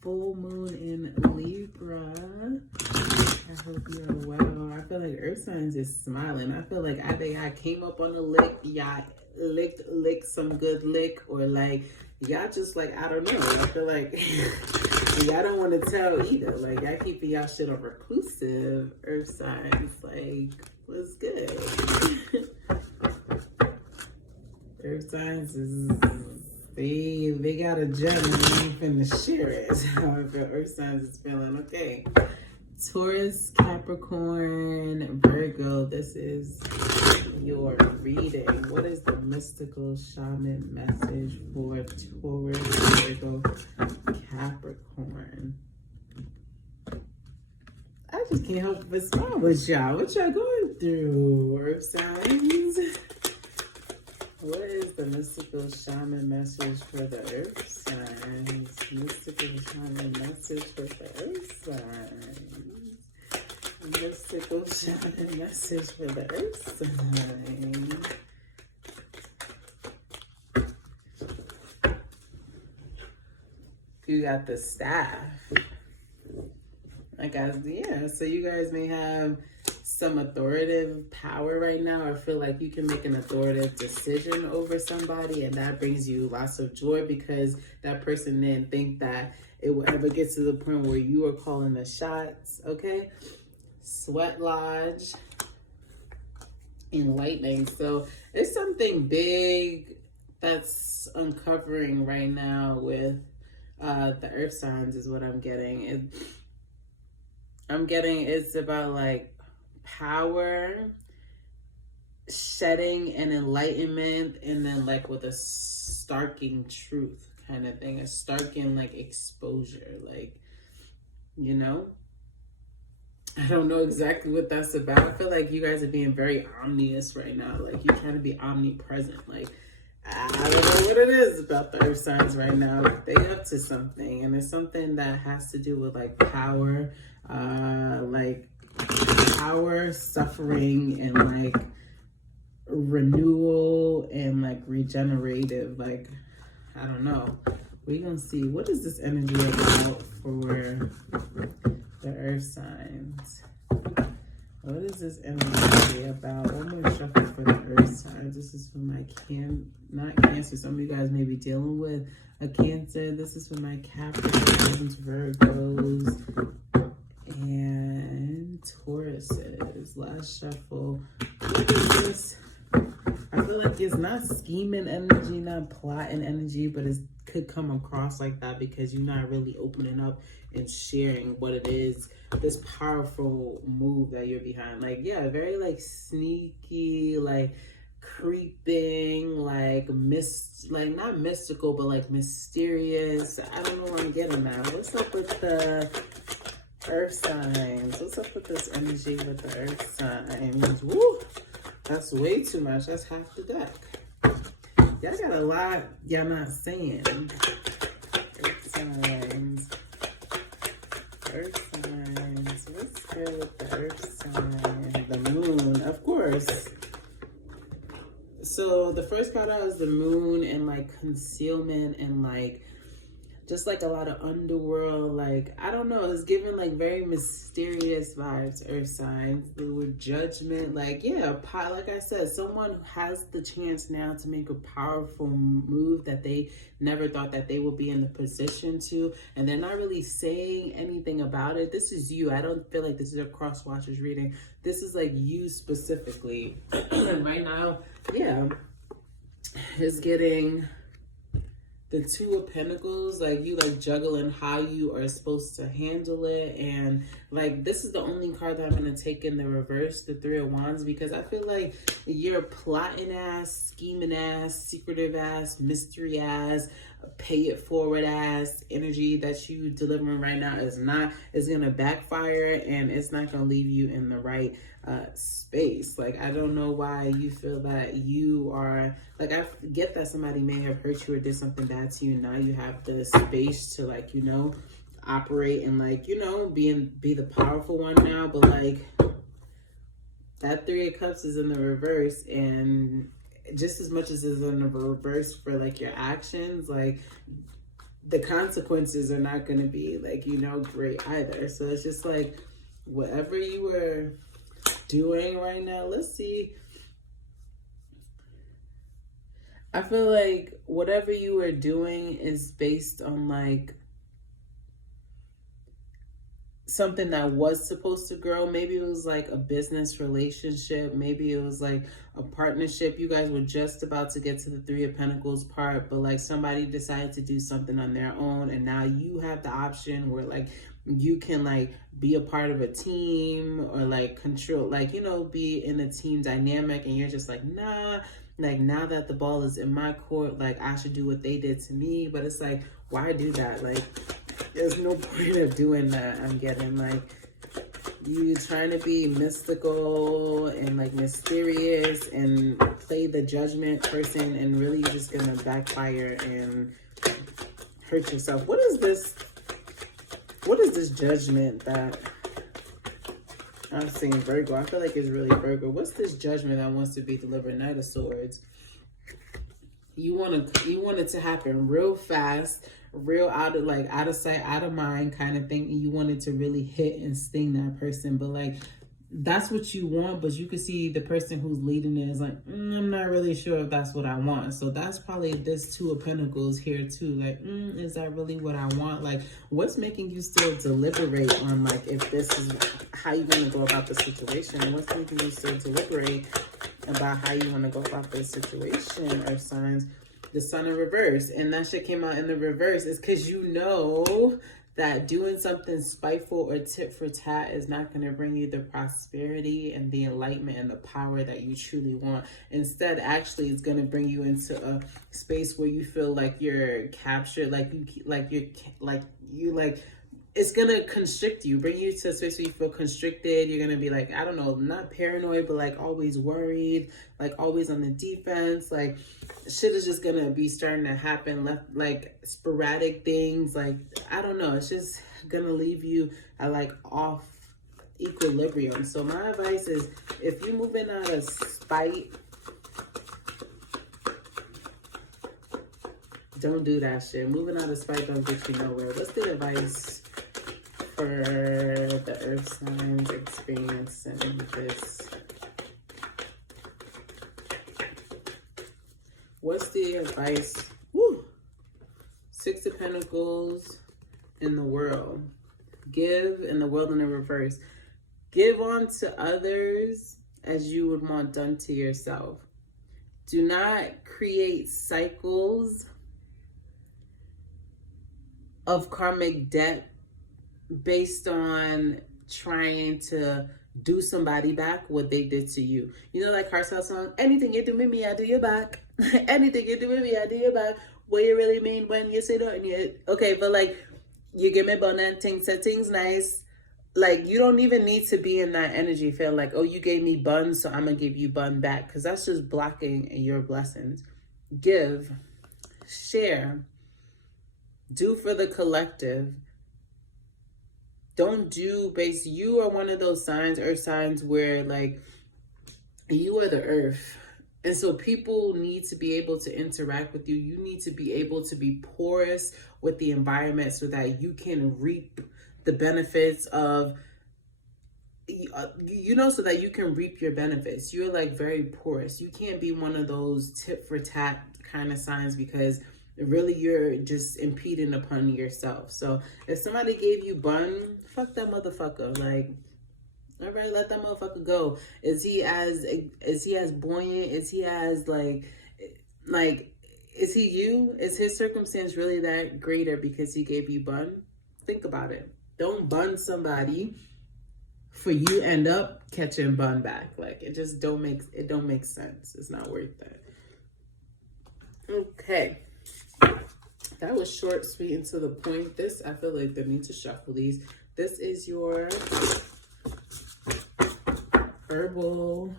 full moon in Libra. I hope you're well. I feel like Earth signs is smiling. I feel like either y'all came up on the lick, y'all licked some good lick, or like y'all just like, I don't know. I feel like y'all don't want to tell either. Like y'all keeping y'all shit on reclusive. Earth signs, like, what's good? Earth signs is they got a gem and they ain't finna share it. However, Earth signs is feeling okay. Taurus, Capricorn, Virgo, this is your reading. What is the mystical shaman message for Taurus, Virgo, Capricorn? I just can't help but smile with y'all. What y'all going through, Earth signs? What is the mystical shaman message for the Earth signs? Mystical shaman message for the Earth signs. Mystical shaman message for the Earth signs. You got the staff. I guess, yeah. So you guys may have some authoritative power right now, or feel like you can make an authoritative decision over somebody, and that brings you lots of joy because that person didn't think that it would ever get to the point where you are calling the shots. Okay, Sweat Lodge, enlightening. So it's something big that's uncovering right now with the Earth signs is what I'm getting. It's about like power, shedding, and enlightenment, and then like with a starking truth kind of thing, a starking like exposure, like, you know, I don't know exactly what that's about. I feel like you guys are being very omnious right now, like you're trying to be omnipresent. Like, I don't know what it is about the Earth signs right now. They up to something, and it's something that has to do with like power, suffering, and like renewal and like regenerative. Like, I don't know. We're gonna see, what is this energy about for the Earth signs? What is this energy about? One more shuffle for the Earth signs. This is for my not Cancer. Some of you guys may be dealing with a Cancer. This is for my Capricorns, Virgos, and Tauruses. Last shuffle. What is this? I feel like it's not scheming energy, not plotting energy, but it could come across like that because you're not really opening up and sharing what it is, this powerful move that you're behind. Like, yeah, very like sneaky, like creeping, like not mystical, but like mysterious. I don't know where I'm getting at. What's up with the Earth signs? What's up with this energy with the Earth signs? Woo! That's way too much. That's half the deck. Y'all got a lot y'all not saying. Earth signs. Earth signs. What's good with the Earth sign? The moon, of course. So the first card out is the moon, and like concealment, and like just like a lot of underworld, like, I don't know, it's giving like very mysterious vibes, Earth signs, with judgment. Like, yeah, like I said, someone who has the chance now to make a powerful move that they never thought that they would be in the position to, and they're not really saying anything about it. This is you. I don't feel like this is a cross watchers reading. This is like you specifically. Right now, yeah, it's getting the Two of Pentacles, like you like juggling how you are supposed to handle it. And like, this is the only card that I'm going to take in the reverse, the Three of Wands, because I feel like you're plotting ass, scheming ass, secretive ass, mystery ass, pay it forward ass energy that you delivering right now is going to backfire, and it's not going to leave you in the right space. Like, I don't know why you feel that you are, like, I get that somebody may have hurt you or did something bad to you, and now you have the space to, like, you know, operate and, like, you know, be the powerful one now. But like, that Three of Cups is in the reverse, and just as much as it's in the reverse for like your actions, like the consequences are not going to be like, you know, great either. So it's just like whatever you were doing right now, let's see. I feel like whatever you were doing is based on like something that was supposed to grow. Maybe it was like a business relationship. Maybe it was like a partnership. You guys were just about to get to the Three of Pentacles part, but like somebody decided to do something on their own, and now you have the option where like you can like be a part of a team or like control, like, you know, be in a team dynamic, and you're just like, nah, like now that the ball is in my court, like I should do what they did to me. But it's like, why do that? Like, there's no point of doing that. I'm getting like you trying to be mystical and like mysterious and play the judgment person, and really you're just gonna backfire and hurt yourself. What is this? What is this judgment that I'm seeing Virgo? I feel like it's really Virgo. What's this judgment that wants to be delivered? Knight of Swords. You want it to happen real fast, real out of sight, out of mind kind of thing. And you want it to really hit and sting that person. But like, that's what you want, but you can see the person who's leading it is like, I'm not really sure if that's what I want. So that's probably this Two of Pentacles here too. Like, is that really what I want? Like, what's making you still deliberate on like if this is how you're going to go about the situation? What's making you still deliberate about how you want to go about this situation? Earth signs, the Sun in reverse, and that shit came out in the reverse. Is because you know that doing something spiteful or tit for tat is not going to bring you the prosperity and the enlightenment and the power that you truly want. Instead, actually, it's going to bring you into a space where you feel like you're captured, it's going to constrict you, bring you to a space where you feel constricted. You're going to be like, I don't know, not paranoid, but like always worried, like always on the defense. Like shit is just going to be starting to happen, like sporadic things. Like, I don't know. It's just going to leave you at like off equilibrium. So my advice is, if you're moving out of spite, don't do that shit. Moving out of spite don't get you nowhere. What's the advice for the Earth signs experiencing this? What's the advice? Woo! Six of Pentacles in the world. Give in the world in the reverse. Give on to others as you would want done to yourself. Do not create cycles of karmic debt based on trying to do somebody back what they did to you. You know, like Carcel song, anything you do with me, I do you back. Anything you do with me, I do you back. What you really mean when you say that? Okay, but like, you give me bun and things, so things nice. Like, you don't even need to be in that energy. Feel like, oh, you gave me bun, so I'm gonna give you bun back, because that's just blocking your blessings. Give, share, do for the collective. Don't do base. You are one of those signs, Earth signs, where like you are the earth. And so people need to be able to interact with you. You need to be able to be porous with the environment so that you can reap the benefits of, you know, so that you can reap your benefits. You're like very porous. You can't be one of those tit for tat kind of signs, because really you're just impeding upon yourself. So if somebody gave you bun, fuck that motherfucker. Like, all right, let that motherfucker go. Is he as buoyant? Is he as like, is he you? Is his circumstance really that greater because he gave you bun? Think about it. Don't bun somebody for you end up catching bun back. Like, it just don't make sense. It's not worth that. Okay. That was short, sweet, and to the point. This, I feel like they need to shuffle these. This is your herbal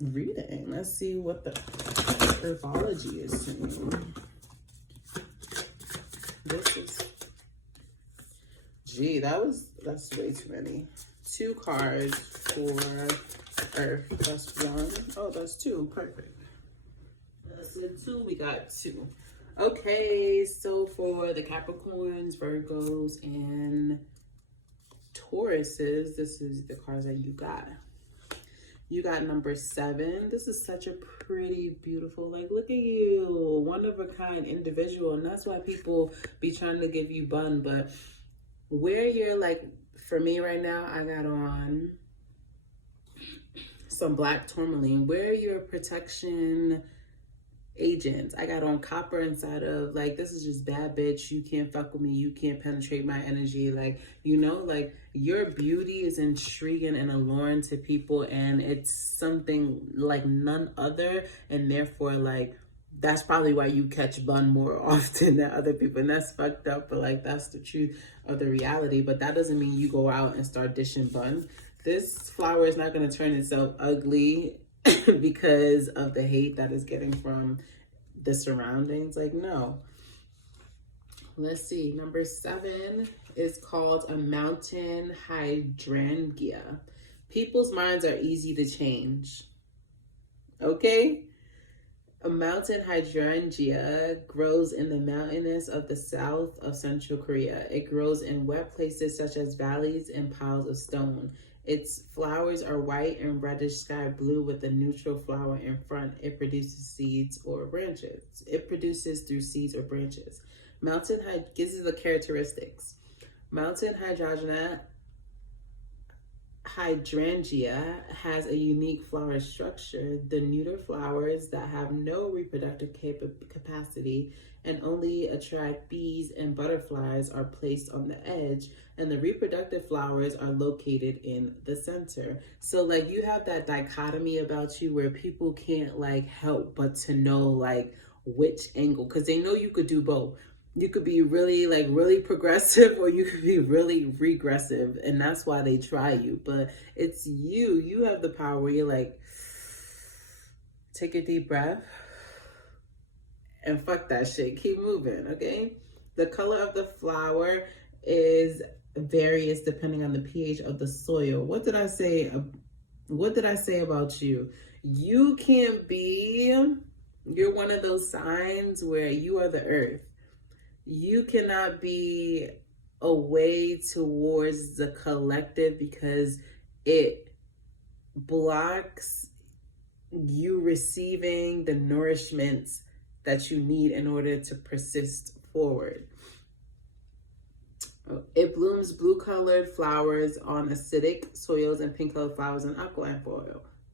reading. Let's see what the herbology is to me. This is, gee, that's way too many. 2 cards for Earth. That's 1. Oh, that's 2. Perfect. That's a 2. We got 2. Okay, so for the Capricorns, Virgos, and Tauruses, this is the cards that you got. You got number 7. This is such a pretty, beautiful, like, look at you, one of a kind individual. And that's why people be trying to give you bun. But where you're like, for me right now, I got on some black tourmaline. Where your protection agents, I got on copper inside of, like, this is just bad bitch, you can't fuck with me, you can't penetrate my energy. Like, you know, like, your beauty is intriguing and alluring to people, and it's something like none other, and therefore, like, that's probably why you catch bun more often than other people. And that's fucked up, but like, that's the truth of the reality. But that doesn't mean you go out and start dishing bun. This flower is not going to turn itself ugly because of the hate that is getting from the surroundings. Like, no. Let's see. Number 7 is called a mountain hydrangea. People's minds are easy to change. Okay? A mountain hydrangea grows in the mountainous of the south of Central Korea. It grows in wet places such as valleys and piles of stone. Its flowers are white and reddish sky blue with a neutral flower in front. It produces seeds or branches. It produces through seeds or branches. Gives you the characteristics. Mountain hydrangea has a unique flower structure. The neuter flowers that have no reproductive capacity and only attract bees and butterflies are placed on the edge, and the reproductive flowers are located in the center. So like, you have that dichotomy about you where people can't like help but to know like which angle, because they know you could do both. You could be really progressive, or you could be really regressive, and that's why they try you. But it's you have the power where you're like, take a deep breath and fuck that shit, keep moving. Okay, the color of the flower is various depending on the pH of the soil. What did I say about you? You can't be, you're one of those signs where you are the earth. You cannot be away towards the collective because it blocks you receiving the nourishment that you need in order to persist forward. It blooms blue-colored flowers on acidic soils and pink-colored flowers on alkaline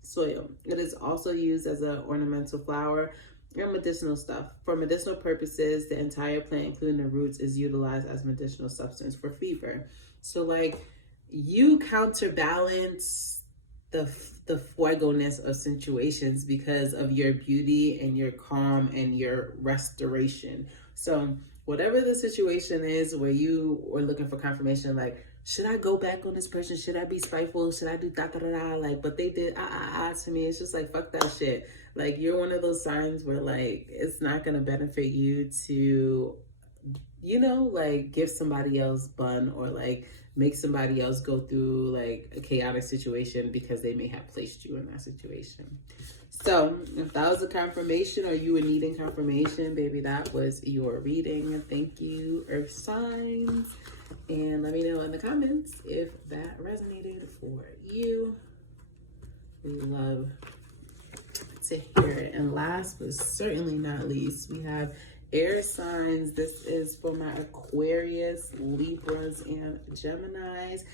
soil. It is also used as an ornamental flower and medicinal stuff. For medicinal purposes, the entire plant, including the roots, is utilized as medicinal substance for fever. So like, you counterbalance the fuego-ness of situations because of your beauty and your calm and your restoration. So whatever the situation is where you are looking for confirmation, like, should I go back on this person? Should I be spiteful? Should I do da-da-da-da? Like, but they did to me. It's just like, fuck that shit. Like, you're one of those signs where, like, it's not going to benefit you to, you know, like, give somebody else bun or, like, make somebody else go through, like, a chaotic situation because they may have placed you in that situation. So, if that was a confirmation or you were needing confirmation, baby, that was your reading. Thank you, Earth signs. And let me know in the comments if that resonated for you. We love to hear it. And last but certainly not least, we have air signs. This is for my Aquarius, Libras, and Geminis.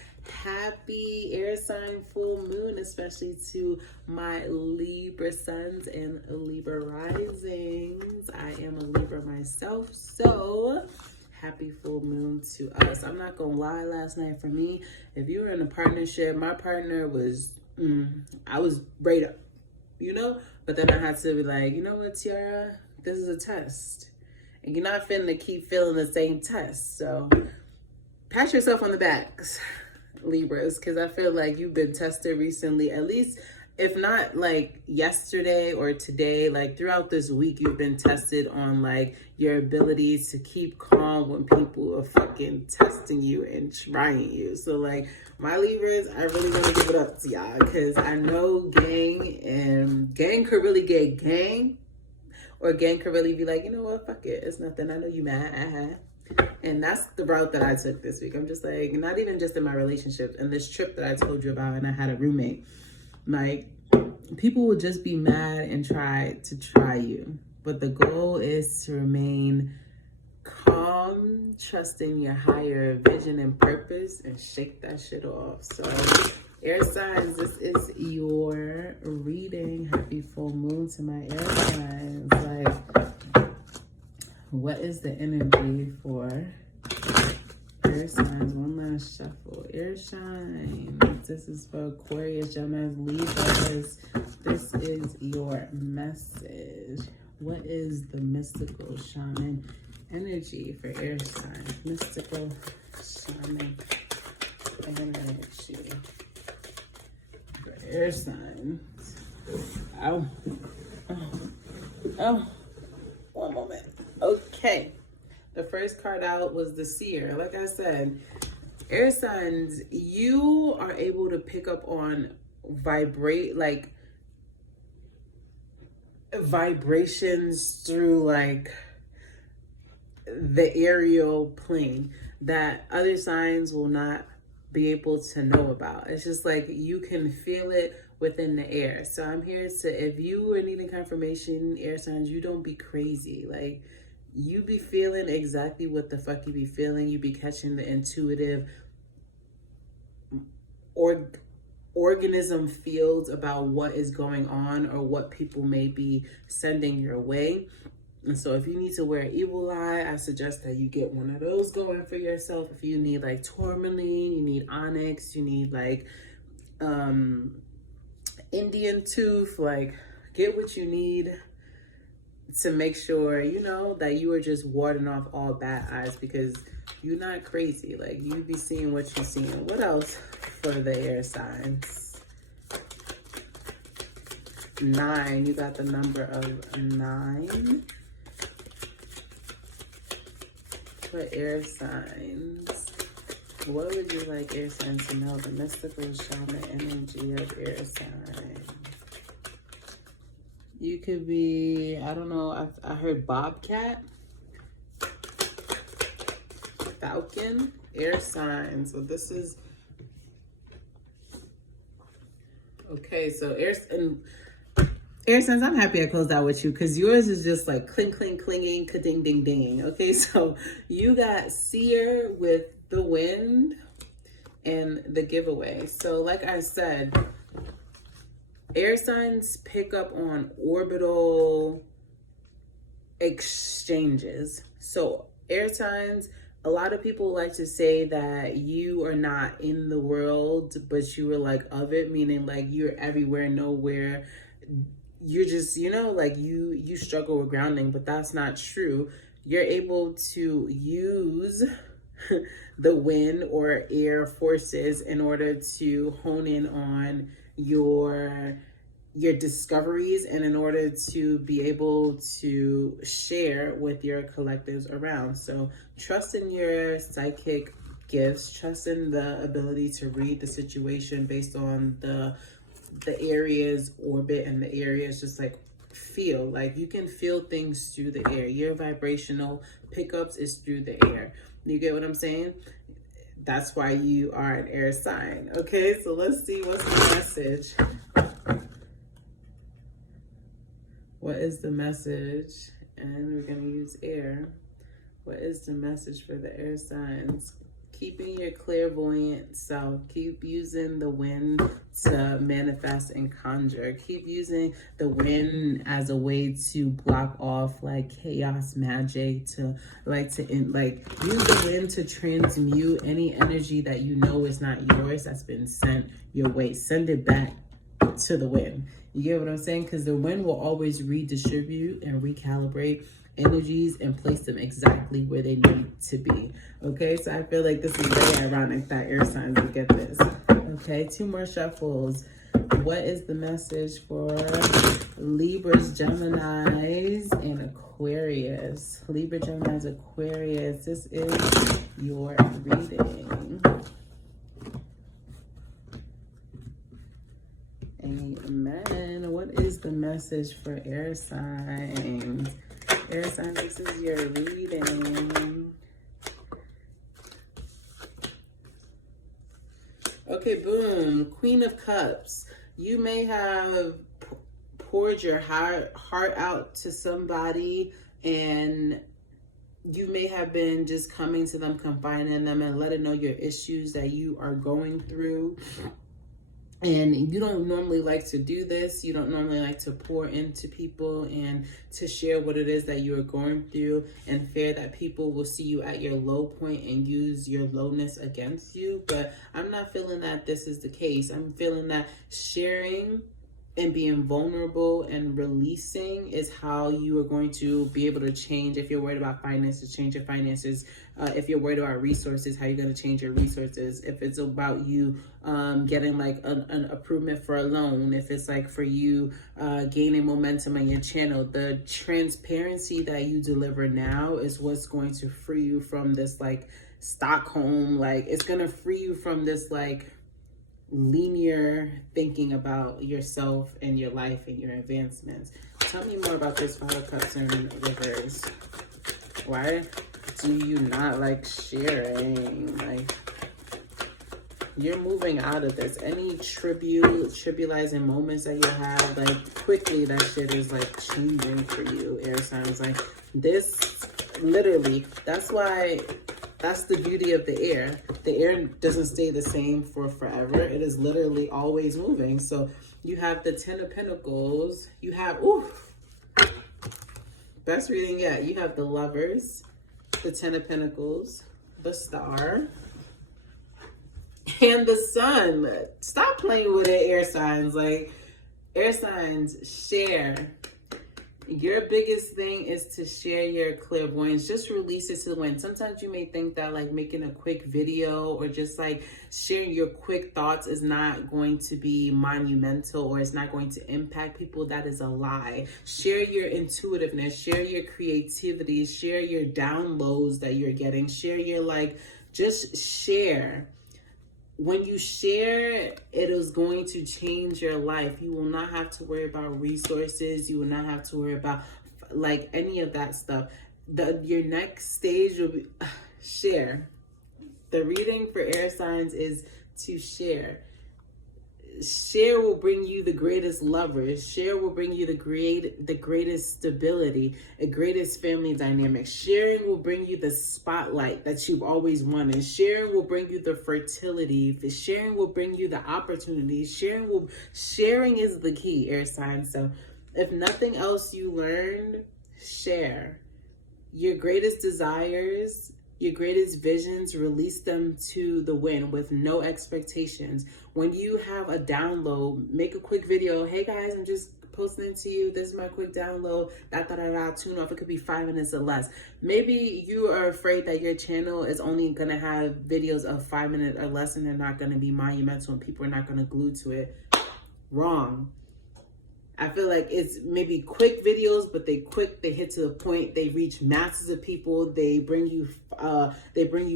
Happy air sign full moon, especially to my Libra suns and Libra risings. I am a Libra myself, so happy full moon to us. I'm not gonna lie, last night for me, if you were in a partnership, my partner was, I was right up, you know? But then I had to be like, you know what, Tiara? This is a test. And you're not finna keep feeling the same test. So pat yourself on the back, Libras, because I feel like you've been tested recently, at least if not like yesterday or today, like throughout this week, you've been tested on like your ability to keep calm when people are fucking testing you and trying you. So like my Libras, I really want to give it up to y'all, because I know gang could really get gang, or gang could really be like, you know what, fuck it, it's nothing, I know you mad. And that's the route that I took this week. I'm just like, not even just in my relationships, and this trip that I told you about, and I had a roommate, like, people will just be mad and try you. But the goal is to remain calm, trusting your higher vision and purpose, and shake that shit off. So, air signs, this is your reading. Happy full moon to my air signs. Like, what is the energy for air signs? One last shuffle. Air signs. This is for Aquarius, Gemini, Libras. This is your message. What is the mystical shaman energy for air signs? Mystical shaman energy for air signs. Oh. One moment. Okay. The first card out was the seer. Like I said, air signs, you are able to pick up on vibrations through like the aerial plane that other signs will not be able to know about. It's just like you can feel it within the air. So I'm here to, if you are needing confirmation, air signs, you don't be crazy. Like, you be feeling exactly what the fuck you be feeling. You be catching the intuitive organism fields about what is going on or what people may be sending your way. And so if you need to wear evil eye, I suggest that you get one of those going for yourself. If you need like tourmaline, you need onyx, you need like Indian tooth, like get what you need to make sure, you know, that you are just warding off all bad eyes, because you're not crazy. Like, you be seeing what you're seeing. What else for the air signs? 9. You got the number of 9 for air signs. What would you like air signs to know? The mystical shaman energy of air signs. You could be, I don't know, I heard bobcat, falcon, air signs. So this is, okay, so air signs, I'm happy I closed out with you, because yours is just like cling, cling, clinging, ka-ding, ding, ding. Okay, so you got seer with the wind and the giveaway. So like I said, air signs pick up on orbital exchanges. So air signs, a lot of people like to say that you are not in the world, but you are like of it, meaning like you're everywhere, nowhere. You're just, you know, like you struggle with grounding, but that's not true. You're able to use the wind or air forces in order to hone in on your discoveries, and in order to be able to share with your collectives around. So trust in your psychic gifts, trust in the ability to read the situation based on the area's orbit and the area's just like feel. Like, you can feel things through the air. Your vibrational pickups is through the air. You get what I'm saying? That's why you are an air sign. Okay, so let's see what's the message. What is the message? And we're going to use air. What is the message for the air signs? Keeping your clairvoyant self. Keep using the wind to manifest and conjure. Keep using the wind as a way to block off like chaos magic, to use the wind to transmute any energy that you know is not yours, that's been sent your way. Send it back to the wind. You get what I'm saying? Because the wind will always redistribute and recalibrate energies and place them exactly where they need to be. Okay, so I feel like this is very ironic that air signs will get this. Okay, 2 more shuffles. What is the message for Libras, Geminis, and Aquarius? Libra, Geminis, Aquarius. This is your reading. Amen. What is the message for air signs? Air signs, this is your reading. Okay, boom. Queen of Cups. You may have poured your heart out to somebody, and you may have been just coming to them, confiding in them, and letting know your issues that you are going through. And you don't normally like to do this. You don't normally like to pour into people and to share what it is that you are going through, and fear that people will see you at your low point and use your lowness against you. But I'm not feeling that this is the case. I'm feeling that sharing and being vulnerable and releasing is how you are going to be able to change. If you're worried about finances, change your finances. If you're worried about resources, how you're going to change your resources. If it's about you getting like an approval for a loan, if it's like for you gaining momentum on your channel, the transparency that you deliver now is what's going to free you from this like Stockholm, like it's going to free you from this like linear thinking about yourself and your life and your advancements. Tell me more about this Five of Cups in reverse. Why do you not like sharing? Like, you're moving out of this. Any tribulizing moments that you have, like quickly that shit is like changing for you, air signs. Like this, literally, that's why. That's the beauty of the air. The air doesn't stay the same for forever. It is literally always moving. So you have the Ten of Pentacles. You have, best reading yet. You have the Lovers, the Ten of Pentacles, the Star, and the Sun. Stop playing with it, air signs. Like, air signs, share. Your biggest thing is to share your clairvoyance. Just release it to the wind. Sometimes you may think that like making a quick video or just like sharing your quick thoughts is not going to be monumental or it's not going to impact people. That is a lie. Share your intuitiveness, share your creativity, share your downloads that you're getting, share your just share. When you share, it is going to change your life. You will not have to worry about resources. You will not have to worry about like any of that stuff. Your next stage will be share. The reading for air signs is to share. Share will bring you the greatest lovers. Share will bring you the greatest stability, the greatest family dynamic. Sharing will bring you the spotlight that you've always wanted. Sharing will bring you the fertility. Sharing will bring you the opportunities. Sharing is the key, air signs. So if nothing else you learned, share. Your greatest desires, your greatest visions, release them to the wind with no expectations. When you have a download, make a quick video. Hey guys, I'm just posting it to you. This is my quick download. Tune off. It could be 5 minutes or less. Maybe you are afraid that your channel is only going to have videos of 5 minutes or less and they're not going to be monumental and people are not going to glue to it. Wrong. I feel like it's maybe quick videos, but they hit to the point. They reach masses of people. They bring you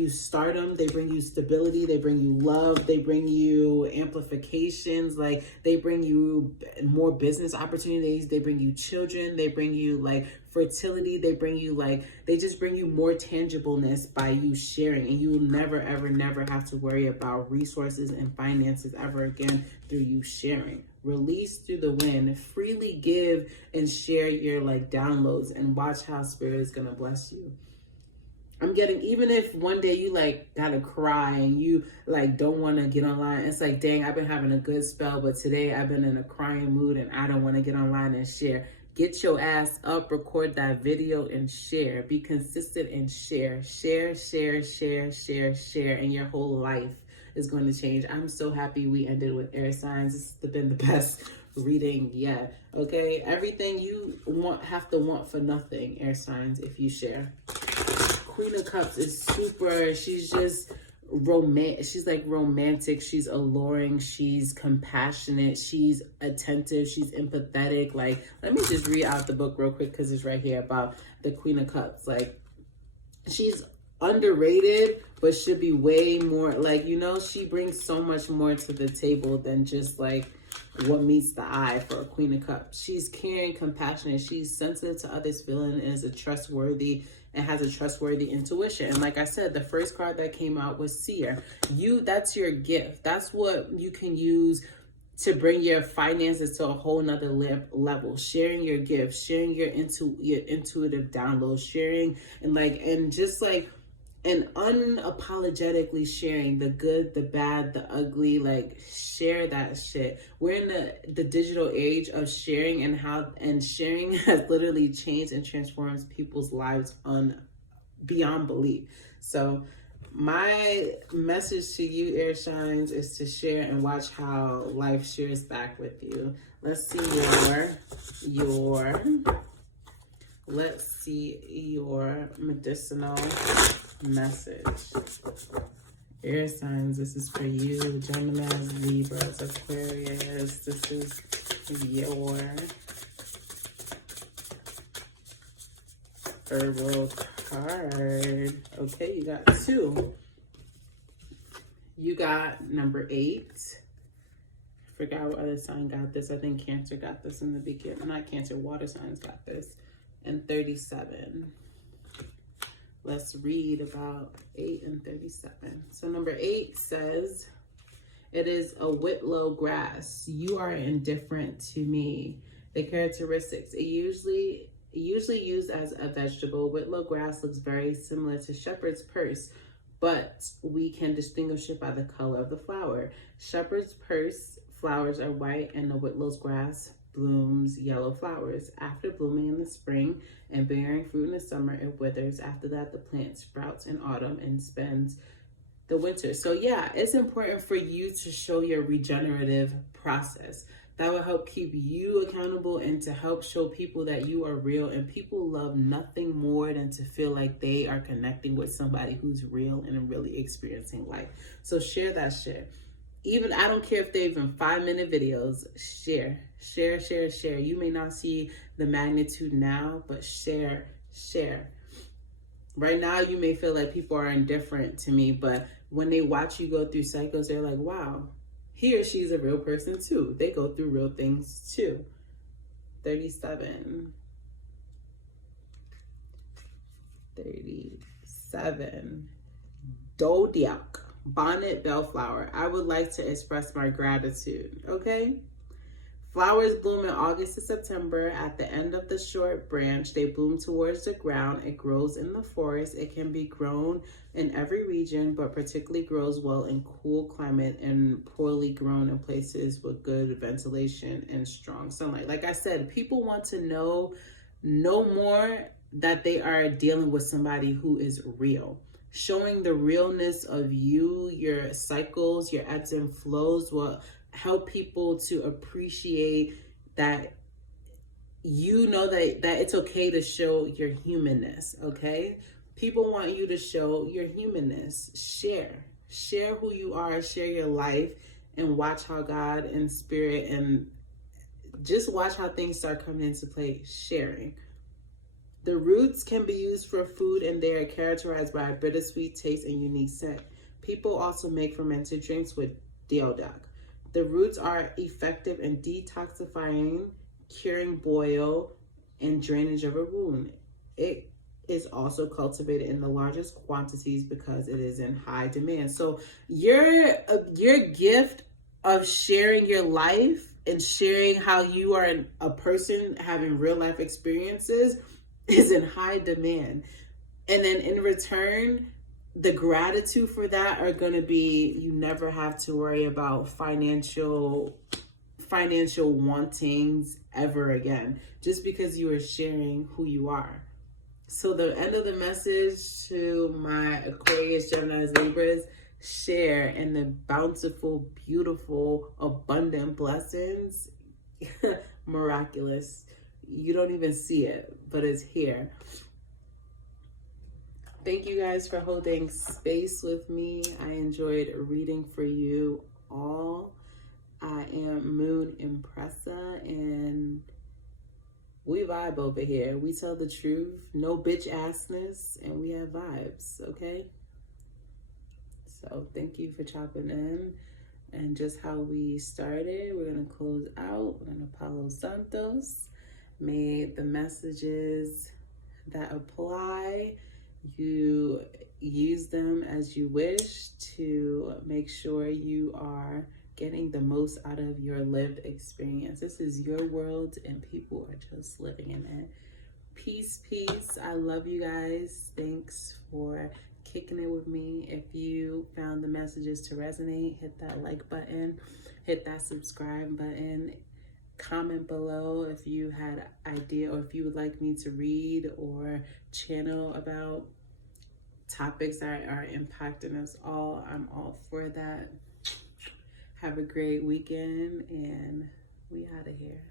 stardom. They bring you stability. They bring you love. They bring you amplifications. Like they bring you more business opportunities. They bring you children. They bring you like fertility. They bring you they just bring you more tangibleness by you sharing, and you will never, ever, never have to worry about resources and finances ever again through you sharing. Release through the wind, freely give and share your downloads, and watch how Spirit is going to bless you. I'm getting, even if one day you gotta cry and you don't want to get online, it's like, dang, I've been having a good spell, but today I've been in a crying mood and I don't want to get online and share. Get your ass up, record that video and share. Be consistent and share. Share, share, share, share, share, and your whole life is going to change. I'm so happy we ended with air signs. This has been the best reading yet. Okay, everything you have to want for nothing, air signs, if you share. Queen of Cups is super, she's just she's like romantic, she's alluring, she's compassionate, she's attentive, she's empathetic. Like, let me just read out the book real quick because it's right here about the Queen of Cups. Like, she's underrated, but should be way more, like, you know, she brings so much more to the table than just like what meets the eye for a Queen of Cups. She's caring, compassionate, she's sensitive to others' feeling, and is a trustworthy and has a trustworthy intuition. And like I said, the first card that came out was Seer. That's your gift. That's what you can use to bring your finances to a whole nother level. Sharing your gifts, sharing your intuitive downloads, sharing and just like, and unapologetically sharing the good, the bad, the ugly. Like, share that shit. We're in the digital age of sharing, and sharing has literally changed and transforms people's lives beyond belief. So my message to you, air signs, is to share and watch how life shares back with you. Let's see your medicinal message. Air signs, this is for you. Geminis, Libras, Aquarius. This is your herbal card. Okay, you got 2. You got number 8. I forgot what other sign got this. I think Cancer got this in the beginning. Not Cancer, water signs got this. And 37. Let's read about 8 and 37. So number 8 says, it is a whitlow grass. You are indifferent to me. The characteristics, usually used as a vegetable. Whitlow grass looks very similar to shepherd's purse, but we can distinguish it by the color of the flower. Shepherd's purse flowers are white, and the whitlow's grass blooms yellow flowers. After blooming in the spring and bearing fruit in the summer, it withers. After that, the plant sprouts in autumn and spends the winter. So yeah, it's important for you to show your regenerative process. That will help keep you accountable and to help show people that you are real. And people love nothing more than to feel like they are connecting with somebody who's real and really experiencing life. So share that shit. Even, I don't care if they're even 5-minute videos, share. You may not see the magnitude now, but share. Right now, you may feel like people are indifferent to me, but when they watch you go through cycles, they're like, wow, he or she's a real person too. They go through real things too. 37. Dodiak. Bonnet bellflower. I would like to express my gratitude. Okay. Flowers bloom in August to September. At the end of the short branch, they bloom towards the ground. It grows in the forest. It can be grown in every region, but particularly grows well in cool climate and poorly grown in places with good ventilation and strong sunlight. Like I said, people want to know more that they are dealing with somebody who is real. Showing the realness of you, your cycles, your ebbs and flows will help people to appreciate that you know that it's okay to show your humanness, okay? People want you to show your humanness. Share who you are, share your life, and watch how God and spirit, and just watch how things start coming into play. Sharing. The roots can be used for food, and they are characterized by a bittersweet taste and unique scent. People also make fermented drinks with deodak. The roots are effective in detoxifying, curing boil, and drainage of a wound. It is also cultivated in the largest quantities because it is in high demand. So your gift of sharing your life and sharing how you are a person having real life experiences is in high demand. And then in return, the gratitude for that are going to be, you never have to worry about financial wantings ever again, just because you are sharing who you are. So the end of the message to my Aquarius, Geminis, Libras, share in the bountiful, beautiful, abundant blessings. Miraculous. You don't even see it, but it's here. Thank you guys for holding space with me. I enjoyed reading for you all. I am Moon Impressa, and we vibe over here. We tell the truth, no bitch assness, and we have vibes, okay? So thank you for chopping in. And just how we started, we're going to close out. We're going to Palo Santos. May the messages that apply, you use them as you wish to make sure you are getting the most out of your lived experience. This is your world and people are just living in it. Peace, peace. I love you guys. Thanks for kicking it with me. If you found the messages to resonate, hit that like button, hit that subscribe button, comment below if you had idea or if you would like me to read or channel about topics that are impacting us all. I'm all for that. Have a great weekend, and we out of here.